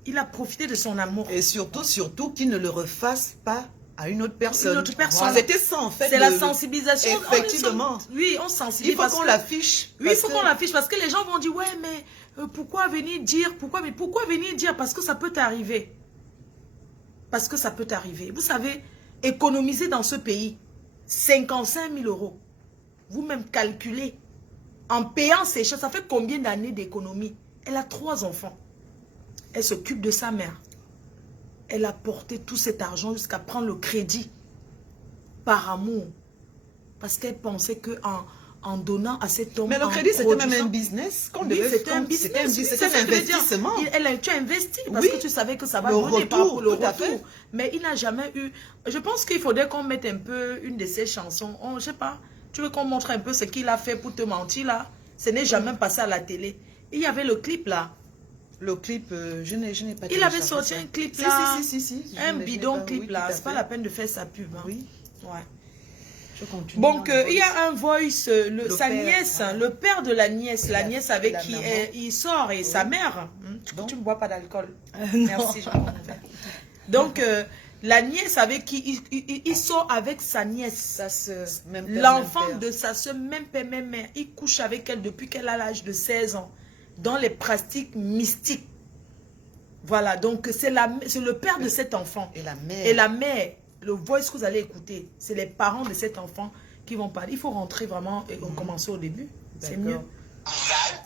Il a profité de son amour. Et surtout qu'il ne le refasse pas à une autre personne. Une autre personne. C'était ça en fait. C'est la sensibilisation. Effectivement. Oui, on sensibilise. Il faut qu'on l'affiche. Oui, il faut qu'on l'affiche parce que les gens vont dire, ouais, mais pourquoi venir dire, pourquoi venir dire? Parce que ça peut t'arriver. Parce que ça peut t'arriver. Vous savez, économiser dans ce pays 55 000 €. Vous-même calculez. En payant ces choses, ça fait combien d'années d'économie? Elle a 3 enfants. Elle s'occupe de sa mère. Elle a porté tout cet argent jusqu'à prendre le crédit. Par amour. Parce qu'elle pensait qu'en donnant à cet homme... Mais le crédit, c'était même un business. Oui, c'était un business. C'était un investissement. Tu as investi parce que tu savais que ça va donner par rapport au retour. Mais il n'a jamais eu... Je pense qu'il faudrait qu'on mette un peu une de ses chansons. Je ne sais pas. Tu veux qu'on montre un peu ce qu'il a fait pour te mentir là? Ce n'est jamais passé à la télé. Il y avait le clip là. Le clip, je n'ai pas... Il avait sorti un clip là. Si. Un bidon clip là. C'est pas la peine de faire sa pub. Hein. Oui. Ouais. Je continue. Donc, il y a un voice, sa nièce, le père de la nièce avec qui il sort et sa mère. Tu ne bois pas d'alcool. Merci, je prends mon verre. Donc, la nièce avec qui il sort avec sa nièce. L'enfant de sa soeur, même père, même mère. Il couche avec elle depuis qu'elle a l'âge de 16 ans. Dans les pratiques mystiques. Voilà, donc c'est le père de cet enfant. Et la mère. Le voice que vous allez écouter, c'est les parents de cet enfant qui vont parler. Il faut rentrer vraiment et commencer au début. C'est mieux.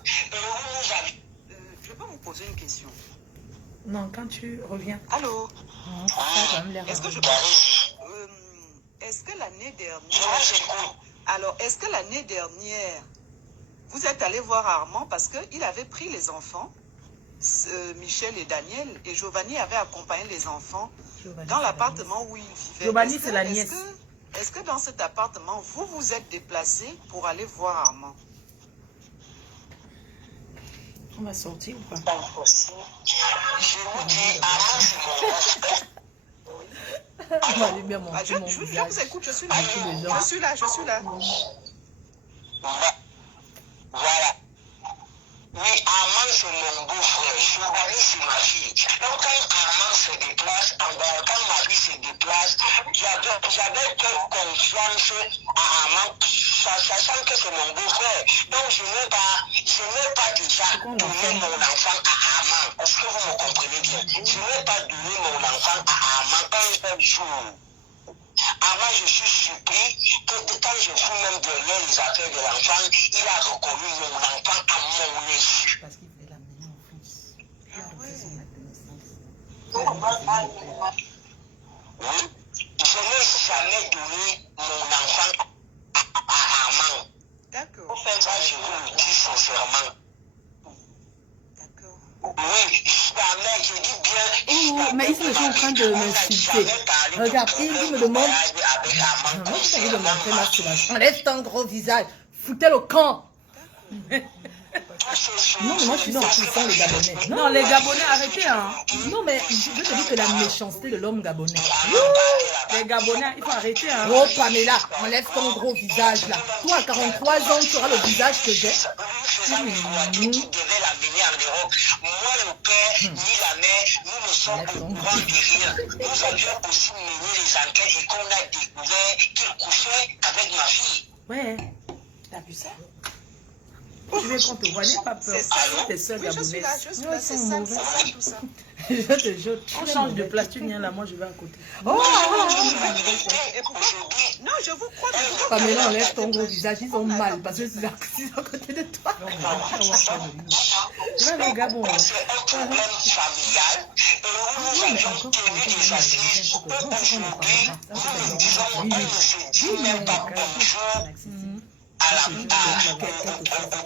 Je peux vous poser une question? Non, quand tu reviens. Allô? Est-ce que je peux... est-ce que l'année dernière... Alors, est-ce que l'année dernière, vous êtes allé voir Armand parce qu'il avait pris les enfants, Michel et Daniel, et Giovanni avait accompagné les enfants dans l'appartement où il vivait. Giovanni, c'est la nièce. Est-ce que dans cet appartement, vous vous êtes déplacé pour aller voir Armand? On va sortir ou pas? Je vous dis, Armand, je vous écoute, je suis là. Je suis là. Voilà. Oui, Armand, c'est mon beau-frère. Giovanni, c'est ma fille. Donc, quand Armand se déplace, quand ma fille se déplace, j'avais confiance à Armand, sachant que c'est mon beau-frère. Donc, je n'ai pas déjà donné mon enfant à Armand. Est-ce que vous me comprenez bien? Je n'ai pas donné mon enfant à Armand un seul jour. Avant, je suis surpris que quand je fous même derrière les affaires de l'enfant, il a reconnu mon enfant à mon insu. Parce qu'il fait la même enfance. Oui, je n'ai jamais donné mon enfant à Armand. D'accord. Ça, je vous le dis sincèrement. Oui, jamais, je dis bien. Mais ils sont déjà en train de m'insulter. Regarde, il me demande. Moi, je vais montrer ma soulage. Enlève ton gros visage. Foutez le camp. Non, mais moi, je suis dans le sang, les Gabonais. Non, les Gabonais, arrêtez, hein. Non, mais je te dis que la méchanceté de l'homme gabonais. Les Gabonais, il faut arrêter, hein. Oh, Pamela, enlève ton gros visage, là. Toi, à 43 ans, tu auras le visage que j'ai. Qui devait l'amener en Europe. Moi, le père, ni la mère, nous ne sommes au courant de rien. Nous avions aussi mené les enquêtes et qu'on a découvert qu'il couchait avec ma fille. Ouais. T'as vu ça? Je vais qu'on te voit, n'aie pas peur. Tes soeurs gabonaises. Je suis là, c'est ça, tout ça. Je te jure. On change de place, tu viens là, moi je vais à côté. Non, je vous crois. Pamela, enlève ton gros visage, ils ont mal parce que c'est à côté de toi. Je vais aller au Gabon. C'est un problème familial. Et nous avions tenu des assises. Aujourd'hui, nous nous disons, on ne se dit même pas bonjour. Aux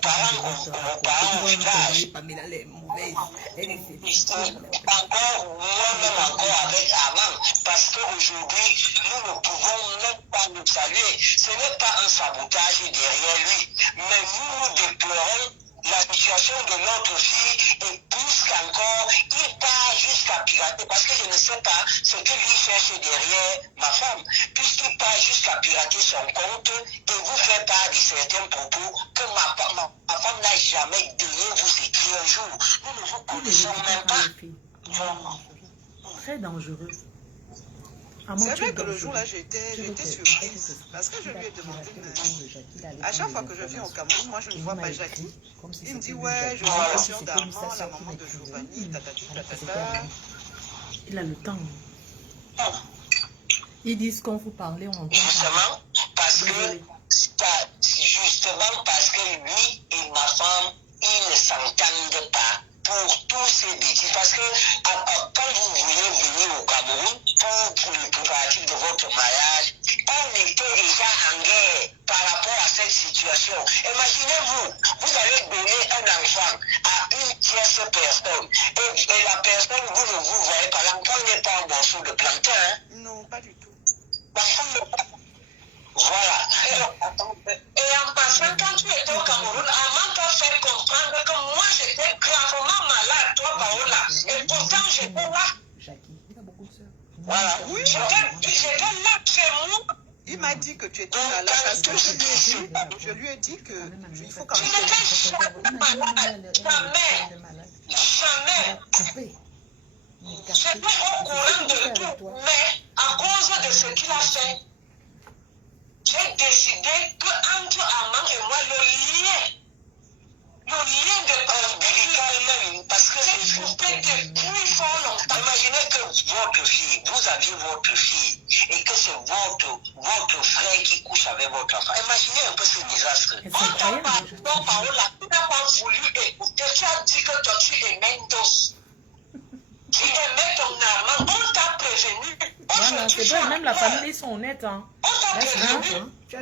parents au village. Moi-même encore avec Armand, parce qu'aujourd'hui, nous ne pouvons même pas nous saluer. Ce n'est pas un sabotage derrière lui, mais nous déplorons la situation de notre fille et plus qu'encore, il part jusqu'à pirater, parce que je ne sais pas ce que lui cherche derrière ma femme, puisqu'il part jusqu'à pirater son compte et vous fait part de certains propos que ma femme n'a jamais daigné vous écrire un jour. Nous ne vous connaissons même pas. Très dangereux. C'est vrai que le jour-là, j'étais surprise parce que je lui ai demandé, mais à chaque fois que je viens au Cameroun, moi je ne vois pas Jackie. Il me dit, ouais, je vois la soeur d'Armand, la maman de Giovanni, tatata. Il a le temps. Ils disent quand vous parlez, on entend. Justement, parce que si justement parce que lui et ma femme, ils ne s'entendent pas pour tous ces bêtises. Parce que quand vous voulez venir au Cameroun pour les préparatifs de votre mariage, on était déjà en guerre par rapport à cette situation. Imaginez-vous, vous allez donner un enfant à une tierce personne et la personne, vous ne vous voyez pas, l'enfant n'est pas un morceau de plantain. Hein? Non, pas du tout. L'enfant n'est pas... Voilà. Et en passant, quand tu étais au Cameroun, Armand t'a fait comprendre que moi j'étais gravement malade, toi Paola. Et pourtant j'étais là. Voilà. Oui, j'étais là chez moi. Il m'a dit que tu étais malade parce que je lui ai dit que il faut quand même. Je n'étais jamais malade. Jamais. J'étais au courant de tout. Mais à cause de ce qu'il a fait, j'ai décidé qu'entre Armand et moi, le lien de ombilical, parce que c'était depuis fort longtemps. Imaginez que votre fille, vous aviez votre fille, et que c'est votre frère qui couche avec votre enfant. Imaginez un peu ce désastre. On t'a pas, non, Paola, tu n'as pas voulu écouter. Tu as dit que toi, tu aimais Dos. Tu aimais ton Armand. On t'a prévenu. Voilà, c'est vrai, même la famille, ils sont honnêtes. Hein. On t'a prévenu. Ils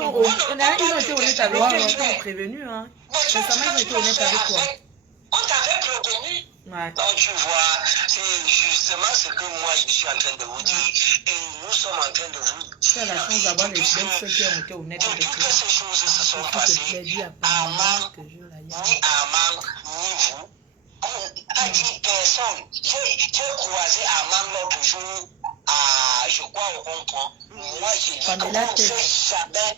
ont été honnêtes avec toi, ils t'ont prévenu. Hein. Récemment, ils ont été honnêtes avec toi. On t'avait prévenu. Ouais. Donc tu vois, c'est justement ce que moi je suis en train de vous dire. Et nous sommes en train de vous dire. Tu as la chance d'avoir des ceux qui ont été honnêtes avec toi. Toutes ces choses se sont passées. Armand, ni Armand, ni vous. A dit personne. J'ai croisé Armand l'autre jour à, je crois, au rond-point. Moi, j'ai dit qu'on ne sait jamais.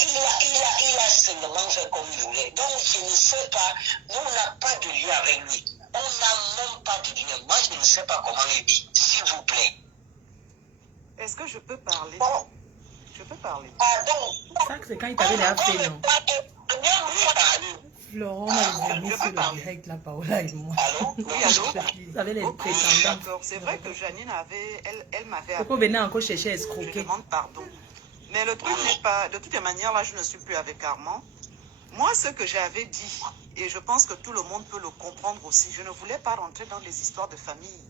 Il a seulement fait comme il voulait. Donc, je ne sais pas. Nous, on n'a pas de lien avec lui. On n'a même pas de lien. Moi, je ne sais pas comment il dit. S'il vous plaît. Est-ce que je peux parler? Bon. Je peux parler. Pardon. Ça, c'est quand il t'avait déjà fait, non? Florent m'a mis sur le direct, là, Paola et moi. Allô? Oui, allô? Vous avez les prétendants. D'accord, c'est vrai que Janine avait, elle m'avait Pourquoi venez encore chercher à Je escroquer? demande pardon. Mais le truc n'est pas... De toutes les manières, là, je ne suis plus avec Armand. Moi, ce que j'avais dit, et je pense que tout le monde peut le comprendre aussi, je ne voulais pas rentrer dans les histoires de famille.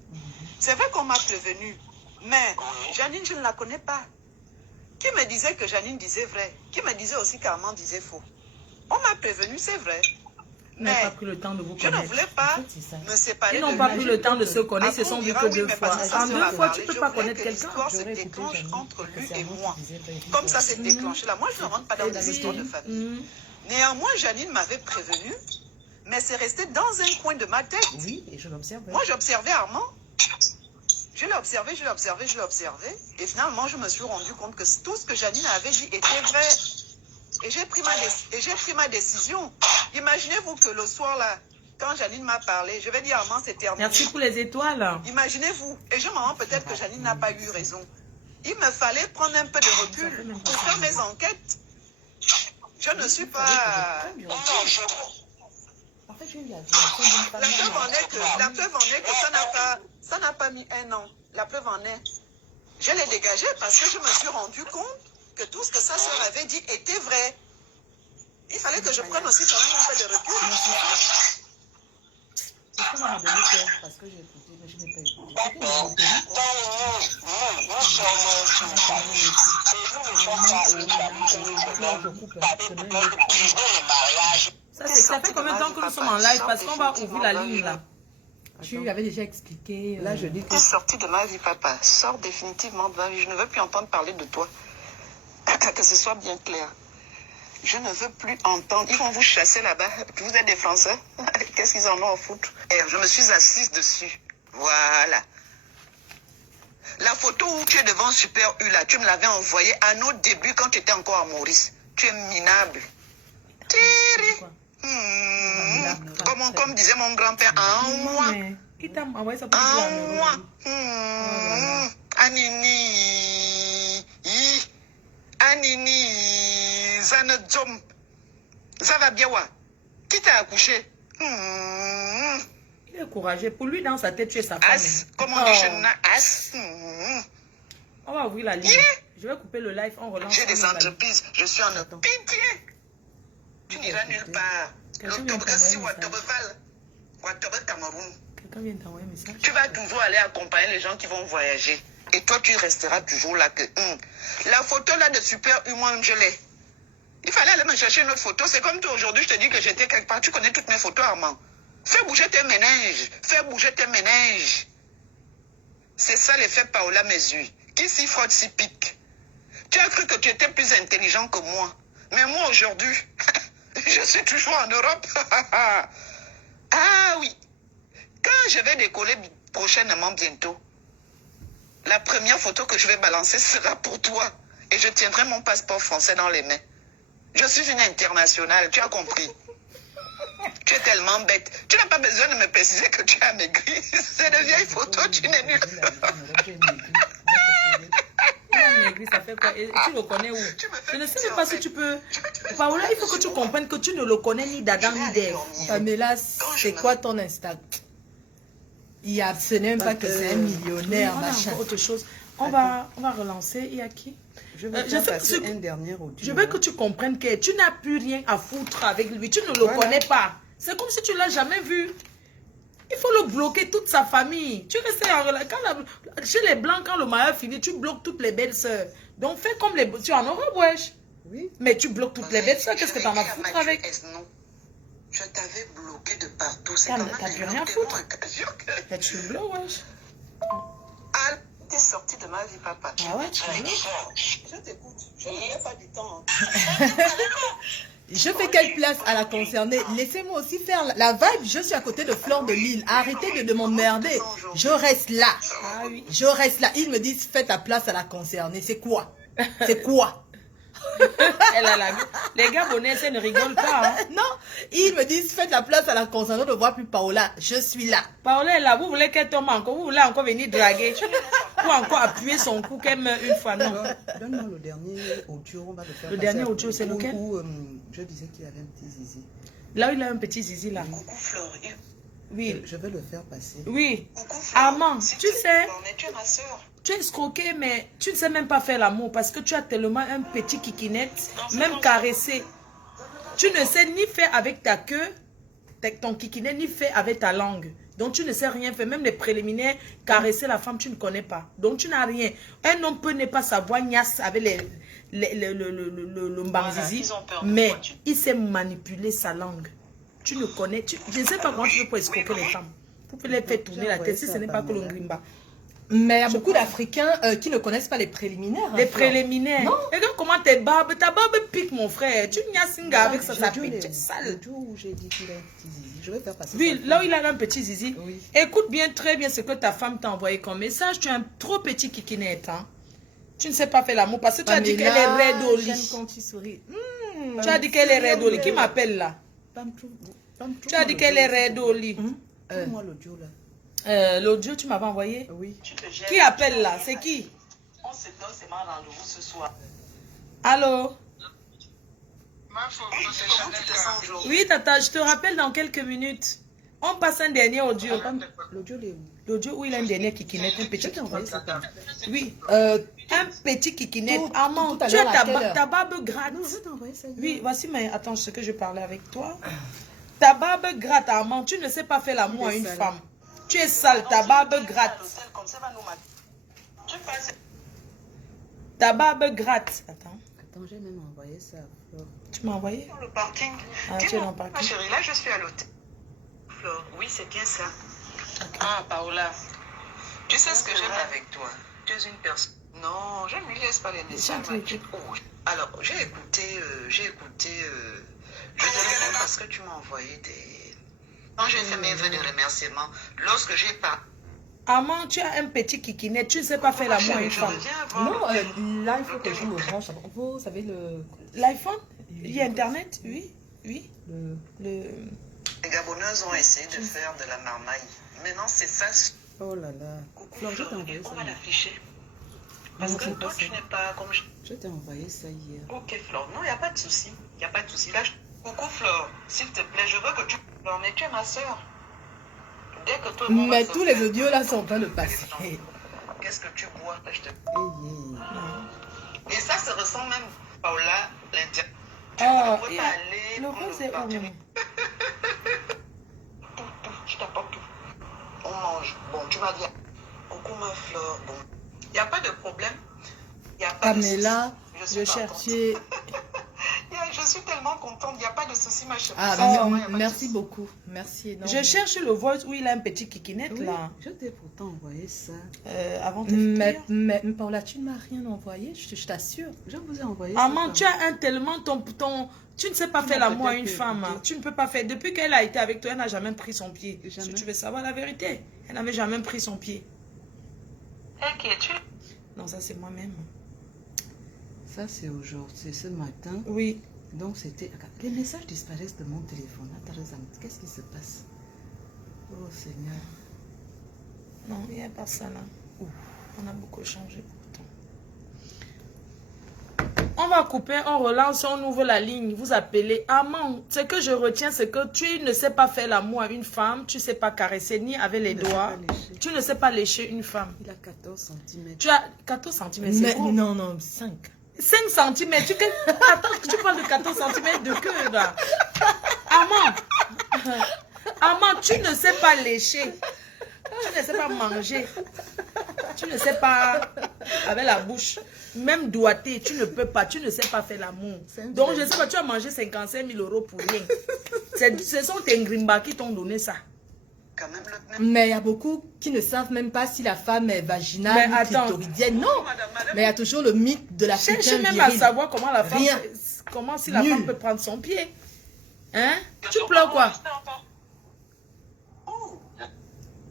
C'est vrai qu'on m'a prévenu, mais Janine, je ne la connais pas. Qui me disait que Janine disait vrai? Qui me disait aussi qu'Armand disait faux? On m'a prévenu, c'est vrai. Ils n'ont pas pris le temps de vous je ne connaître. voulais pas me séparer. Ils n'ont pas pris le temps de se connaître, ils se sont vus que deux fois. En 2 fois, tu ne peux pas connaître quelqu'un. L'histoire se déclenche entre lui et moi. Comme ça s'est déclenché là. Moi, je ne rentre pas dans les histoires de famille. Néanmoins, Janine m'avait prévenu, mais c'est resté dans un coin de ma tête. Oui, et je l'observe. Moi, j'observais Armand. Je l'ai observé, je l'ai observé, je l'ai observé. Et finalement, je me suis rendu compte que tout ce que Janine avait dit était vrai. Et j'ai pris ma décision. Imaginez-vous que le soir là, quand Janine m'a parlé, je vais dire Armand, c'est terminé. Merci pour les étoiles. Imaginez-vous. Et je me rends peut-être que Janine n'a pas eu raison. Il me fallait prendre un peu de recul pour faire mes enquêtes. Je ne suis pas... En fait, j'ai eu La preuve en est que ça n'a pas mis 1 an. La preuve en est. Je l'ai dégagé parce que je me suis rendu compte que tout ce que sa soeur avait dit était vrai. Il fallait que je prenne aussi quand même un peu de recul. Est-ce qu'on m'a donné peur parce que j'ai écouté, mais je n'ai pas écouté. Ça fait combien de temps que nous sommes en live? Parce qu'on va ouvrir la ligne là. Tu lui avais déjà expliqué. Là, je dis que... Tu es sorti de ma vie, papa. Sors définitivement de ma vie. Je ne veux plus entendre parler de toi. Que ce soit bien clair. Je ne veux plus entendre. Ils vont vous chasser là-bas. Vous êtes des Français. Qu'est-ce qu'ils en ont à foutre? Et je me suis assise dessus. Voilà. La photo où tu es devant Super U, là, tu me l'avais envoyée à nos débuts quand tu étais encore à Maurice. Tu es minable. Thierry. Comme disait mon grand-père, en moi. Qui t'a envoyé ça pour En dire moi. Anini. Anini. Zanadzom. Zavabiawa. Qui t'a accouché? Il est courageux. Pour lui, dans sa tête, tu es sa femme. As. Comment on dit chez nous? As. On va ouvrir la ligne. Je vais couper le live, on relance. J'ai des entreprises, je suis en pitié. Tu n'iras nulle part. L'octobre, si Ouattara Cameroun. Quelqu'un vient t'envoyer un message. Tu vas toujours aller accompagner les gens qui vont voyager. Et toi, tu resteras toujours là que... La photo là de Super Human, je l'ai. Il fallait aller me chercher une autre photo. C'est comme toi aujourd'hui, je te dis que j'étais quelque part. Tu connais toutes mes photos, Armand. Fais bouger tes méninges. Fais bouger tes méninges. C'est ça l'effet Paola Mesure. Qui s'y frotte, s'y pique. Tu as cru que tu étais plus intelligent que moi. Mais moi aujourd'hui, je suis toujours en Europe. Ah oui. Quand je vais décoller prochainement bientôt, la première photo que je vais balancer sera pour toi. Et je tiendrai mon passeport français dans les mains. Je suis une internationale, tu as compris. Tu es tellement bête. Tu n'as pas besoin de me préciser que tu as maigri. C'est de vieilles photos, tu n'es nul. Maigri, ça fait quoi? Et tu le connais où? Je ne sais même pas si tu peux... Paola, il faut que tu comprennes que tu ne le connais ni d'Adam ni d'Ève. Pamela, c'est quoi ton Insta? Ce n'est même pas que c'est un millionnaire, machin. Autre chose. On va relancer. Il y a qui? Je vais faire passer un dernier audio. Je veux que tu comprennes que tu n'as plus rien à foutre avec lui. Tu ne le connais pas. C'est comme si tu ne l'as jamais vu. Il faut le bloquer, toute sa famille. Tu restes chez les Blancs, quand le mariage finit, tu bloques toutes les belles-sœurs. Donc fais comme les... Tu en auras, wesh. Oui. Mais tu bloques toutes les belles-sœurs. Qu'est-ce que tu en as à foutre avec? Je t'avais bloqué de partout. T'as plus rien à foutre. Mais tu le bloques, wesh. Ah, t'es sorti de ma vie, papa. Ah ouais, tu le bloques. Je t'écoute. Je n'ai pas du temps. Je fais quelle place à la concernée? Laissez-moi aussi faire la vibe. Je suis à côté de Fleur de Lille. Arrêtez de m'emmerder. Je reste là. Ah oui. Je reste là. Ils me disent, fais ta place à la concernée. C'est quoi? C'est quoi? Les Gabonais, ça ne rigolent pas. Hein. Non, ils me disent, faites la place à la concernée. On ne voit plus Paola. Je suis là. Paola est là. Vous voulez qu'elle tombe encore? Vous voulez encore venir draguer? Ou encore appuyer son cou qu'elle meurt une fois? Non. Donne-moi le dernier audio. On va le faire. Le dernier audio, c'est lequel? Je disais qu'il avait un petit zizi. Là où il a un petit zizi là. Coucou Flore. Oui. Je vais le faire passer. Oui. Coucou Flore. Armand, tu sais, Tu es ma soeur. tu es escroqué, mais tu ne sais même pas faire l'amour parce que tu as tellement un petit kikinette, même caressé. Tu ne sais ni faire avec ta queue, ton kikinette, ni faire avec ta langue. Donc tu ne sais rien faire. Même les préliminaires, caresser la femme, tu ne connais pas. Donc tu n'as rien. Un homme peut ne pas savoir niasse avec le mbanzizi, mais il sait manipuler sa langue. Tu ne connais, je ne sais pas comment tu fais pour escroquer les femmes. Vous pouvez les faire tourner la tête si ce n'est pas que le grimba. Mais il y a beaucoup d'Africains qui ne connaissent pas les préliminaires. Les préliminaires. Non. Regarde comment ta barbe pique, mon frère. Tu niasinga avec ça, ça pique. Tu es sale. Le jour où j'ai dit qu'il a un petit zizi, je vais faire passer. Oui, là où il a un petit zizi. Oui. Écoute bien, très bien ce que ta femme t'a envoyé comme message. Tu as un trop petit kikinette. Hein? Tu ne sais pas faire l'amour parce que tu as dit qu'elle est raide au lit. Quand tu souris. Tu as dit qu'elle est raide au lit. Qui m'appelle là? Tu as dit qu'elle est raide au lit. Moi l'audio là. L'audio, tu m'avais envoyé? Oui. Qui appelle là? C'est qui? On se donne seulement rendez-vous ce soir. Allô? Comment tu te sens aujourd'hui? Oui, tata, je te rappelle dans quelques minutes. On passe un dernier audio. L'audio est où? L'audio où il a un dernier kikinette, un petit. Je t'ai envoyé ça quand? Oui, un petit kikinette. Armand, tu as ta barbe gratte. Non, je t'ai envoyé ça hier. Oui, voici, mais attends, ce que je parlais avec toi. Ta barbe gratte, Armand. Tu ne sais pas faire l'amour à une femme. Tu es sale, ta barbe gratte. Ta barbe gratte. Attends. Attends, j'ai même envoyé ça à Flore. Tu m'as envoyé? Le parking. Ah, tu es dans le parking. Ma chérie, là, je suis à l'hôtel. Flore, oui, c'est bien ça. Ah, Paola. Tu sais ce que j'aime avec toi? Tu es une personne. Non, je ne lui laisse pas les messages. Alors, j'ai écouté. Je te réponds parce que tu m'as envoyé des. Quand j'ai fait mes vœux de remerciement, lorsque j'ai pas. Armand, tu as un petit kikinette. Tu ne sais pas faire l'amour à une femme. Non, là, il faut que je me branche. Vous savez le... L'iPhone? Il y a Internet? Oui. Oui. Les Gabonaises ont essayé de faire de la marmaille. Maintenant, c'est ça. Oh là là. Flore, je t'ai envoyé ça. On va l'afficher. Parce que toi, tu n'es pas comme je. Je t'ai envoyé ça hier. Ok, Flore. Non, il n'y a pas de souci. Il n'y a pas de souci. Là, coucou, Flore. S'il te plaît, je veux que tu. Flore, mais tu es ma soeur. Dès que toi, Mais tous les audios là sont en train de passer. qu'est-ce que tu bois? Je te... Et ça se ressent même, Paola, l'intérieur. Tu ne peux pas aller le rose est où? Je t'apporte tout. On mange. Bon, tu m'as dit, coucou ma fleur. Bon, il n'y a pas de problème. Il n'y a pas Pamela, de souci. je cherchais... Je suis tellement contente, il n'y a pas de souci, ma chérie. Merci beaucoup. Merci énormément. Je cherche le voice où il a un petit kikinette là. Je t'ai pourtant envoyé ça. Avant de mais Paola, tu ne m'as rien envoyé, je t'assure. Je vous ai envoyé Maman, ça. tu as un tellement tu ne sais pas faire l'amour à une femme. Tu ne peux pas faire. Depuis qu'elle a été avec toi, elle n'a jamais pris son pied. Jamais. Si tu veux savoir la vérité, elle n'avait jamais pris son pied. Qui es-tu? Non, ça c'est moi-même. Ça c'est aujourd'hui, c'est ce matin. Oui. Donc c'était... Les messages disparaissent de mon téléphone. Qu'est-ce qui se passe? Oh Seigneur. Non, il n'y a pas ça là. Ouf, on a beaucoup changé pourtant. On va couper, on relance, on ouvre la ligne. Vous appelez. Amant, ce que je retiens, c'est que tu ne sais pas faire l'amour à une femme. Tu ne sais pas caresser ni avec les doigts. Tu ne sais pas lécher une femme. Il a 14 cm. Tu as 14 cm, c'est gros. Non, 5. 5 cm, attends, tu parles de 14 cm de queue là. Amant, tu ne sais pas lécher. Tu ne sais pas manger. Tu ne sais pas avec la bouche. Même doigter, tu ne peux pas. Tu ne sais pas faire l'amour. Donc je sais pas, tu as mangé 55 000 € pour rien. Ce sont tes grimba qui t'ont donné ça. Quand même, Mais il y a beaucoup qui ne savent même pas si la femme est vaginale ou clitoridienne. Non, mais il y a toujours le mythe de la femme. Cherche même à savoir comment la femme, si la femme peut prendre son pied. Hein? Tu pleures quoi?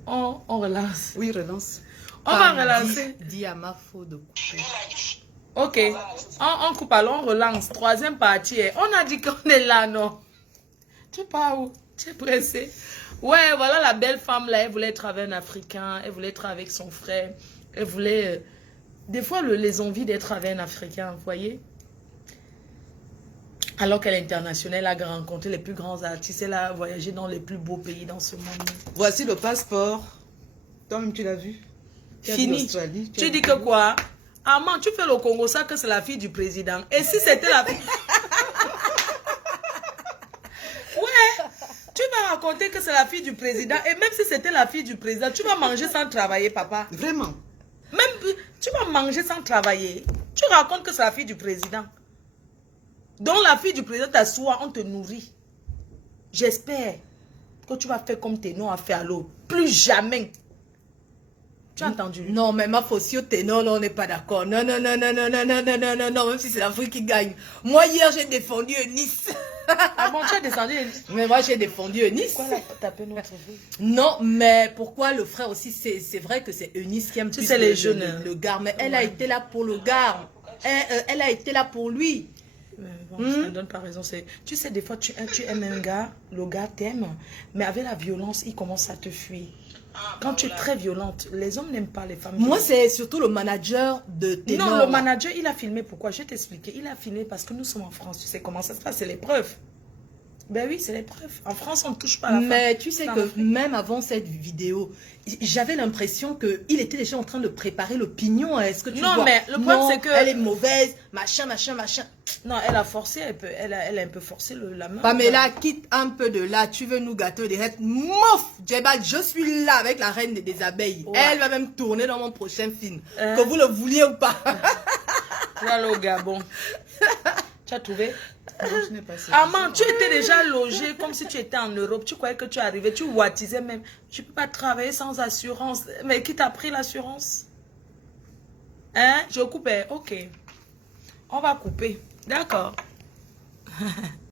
On relance. Oui, relance. On va relancer. Dis à ma faute de couper. Ok. On coupe alors, on relance. Troisième partie. On a dit qu'on est là, non? Tu pars où? Tu es pressé? Ouais, voilà la belle femme là. Elle voulait être avec un Africain. Elle voulait être avec son frère. Elle voulait... Des fois, les envies d'être avec un Africain, vous voyez? Alors qu'elle est internationale, elle a rencontré les plus grands artistes. Elle a voyagé dans les plus beaux pays dans ce monde. Voici le passeport. Toi-même, tu l'as vu? Fini. Tu dis que quoi? Amant, tu fais le Congo ça que c'est la fille du président. Et si c'était la fille... Ouais. Tu vas raconter que c'est la fille du président. Et même si c'était la fille du président, tu vas manger sans travailler, papa. Vraiment? Même tu vas manger sans travailler. Tu racontes que c'est la fille du président. Donc la fille du président t'assoit, on te nourrit. J'espère que tu vas faire comme tes noms à faire à l'autre. Plus jamais. Tu as entendu? Non, mais ma fausse ténor, là, on n'est pas d'accord. Non, même si c'est l'Afrique qui gagne. Moi, hier, j'ai défendu Nice. Ah bon, tu as descendu? Mais moi, j'ai défendu Eunice. Pourquoi elle a tapé notre vie? Non, mais pourquoi le frère aussi? C'est vrai que c'est Eunice qui aime plus les jeunes. Le gars. Mais elle a été là pour le gars. Elle a été là pour lui. Bon, ça ne donne pas raison. Tu sais, des fois, tu aimes un gars, le gars t'aime, mais avec la violence, il commence à te fuir. Quand tu es très violente, les hommes n'aiment pas les femmes. Moi, c'est surtout le manager de ténor. Non, le manager, il a filmé. Pourquoi? Je vais t'expliquer. Il a filmé parce que nous sommes en France. Tu sais comment ça se passe? C'est l'épreuve. Ben oui, c'est l'épreuve. En France, on ne touche pas à la femme. Mais tu sais que même avant cette vidéo, j'avais l'impression qu'il était déjà en train de préparer l'opinion. Est-ce que tu vois? Non, mais le problème, c'est que... elle est mauvaise, machin. Non, elle a forcé, elle a un peu forcé la main. Pamela, quitte un peu de là. Tu veux nous gâter direct? Mouf! Djebal, je suis là avec la reine des abeilles. Ouais. Elle va même tourner dans mon prochain film. Que vous le vouliez ou pas. Voilà au Gabon. Tu as trouvé? Non, je n'ai pas ça. Amant, tu étais déjà logé comme si tu étais en Europe. Tu croyais que tu arrivais, tu wattisais même. Tu ne peux pas travailler sans assurance. Mais qui t'a pris l'assurance? Hein? Je coupe. Ok. On va couper. D'accord.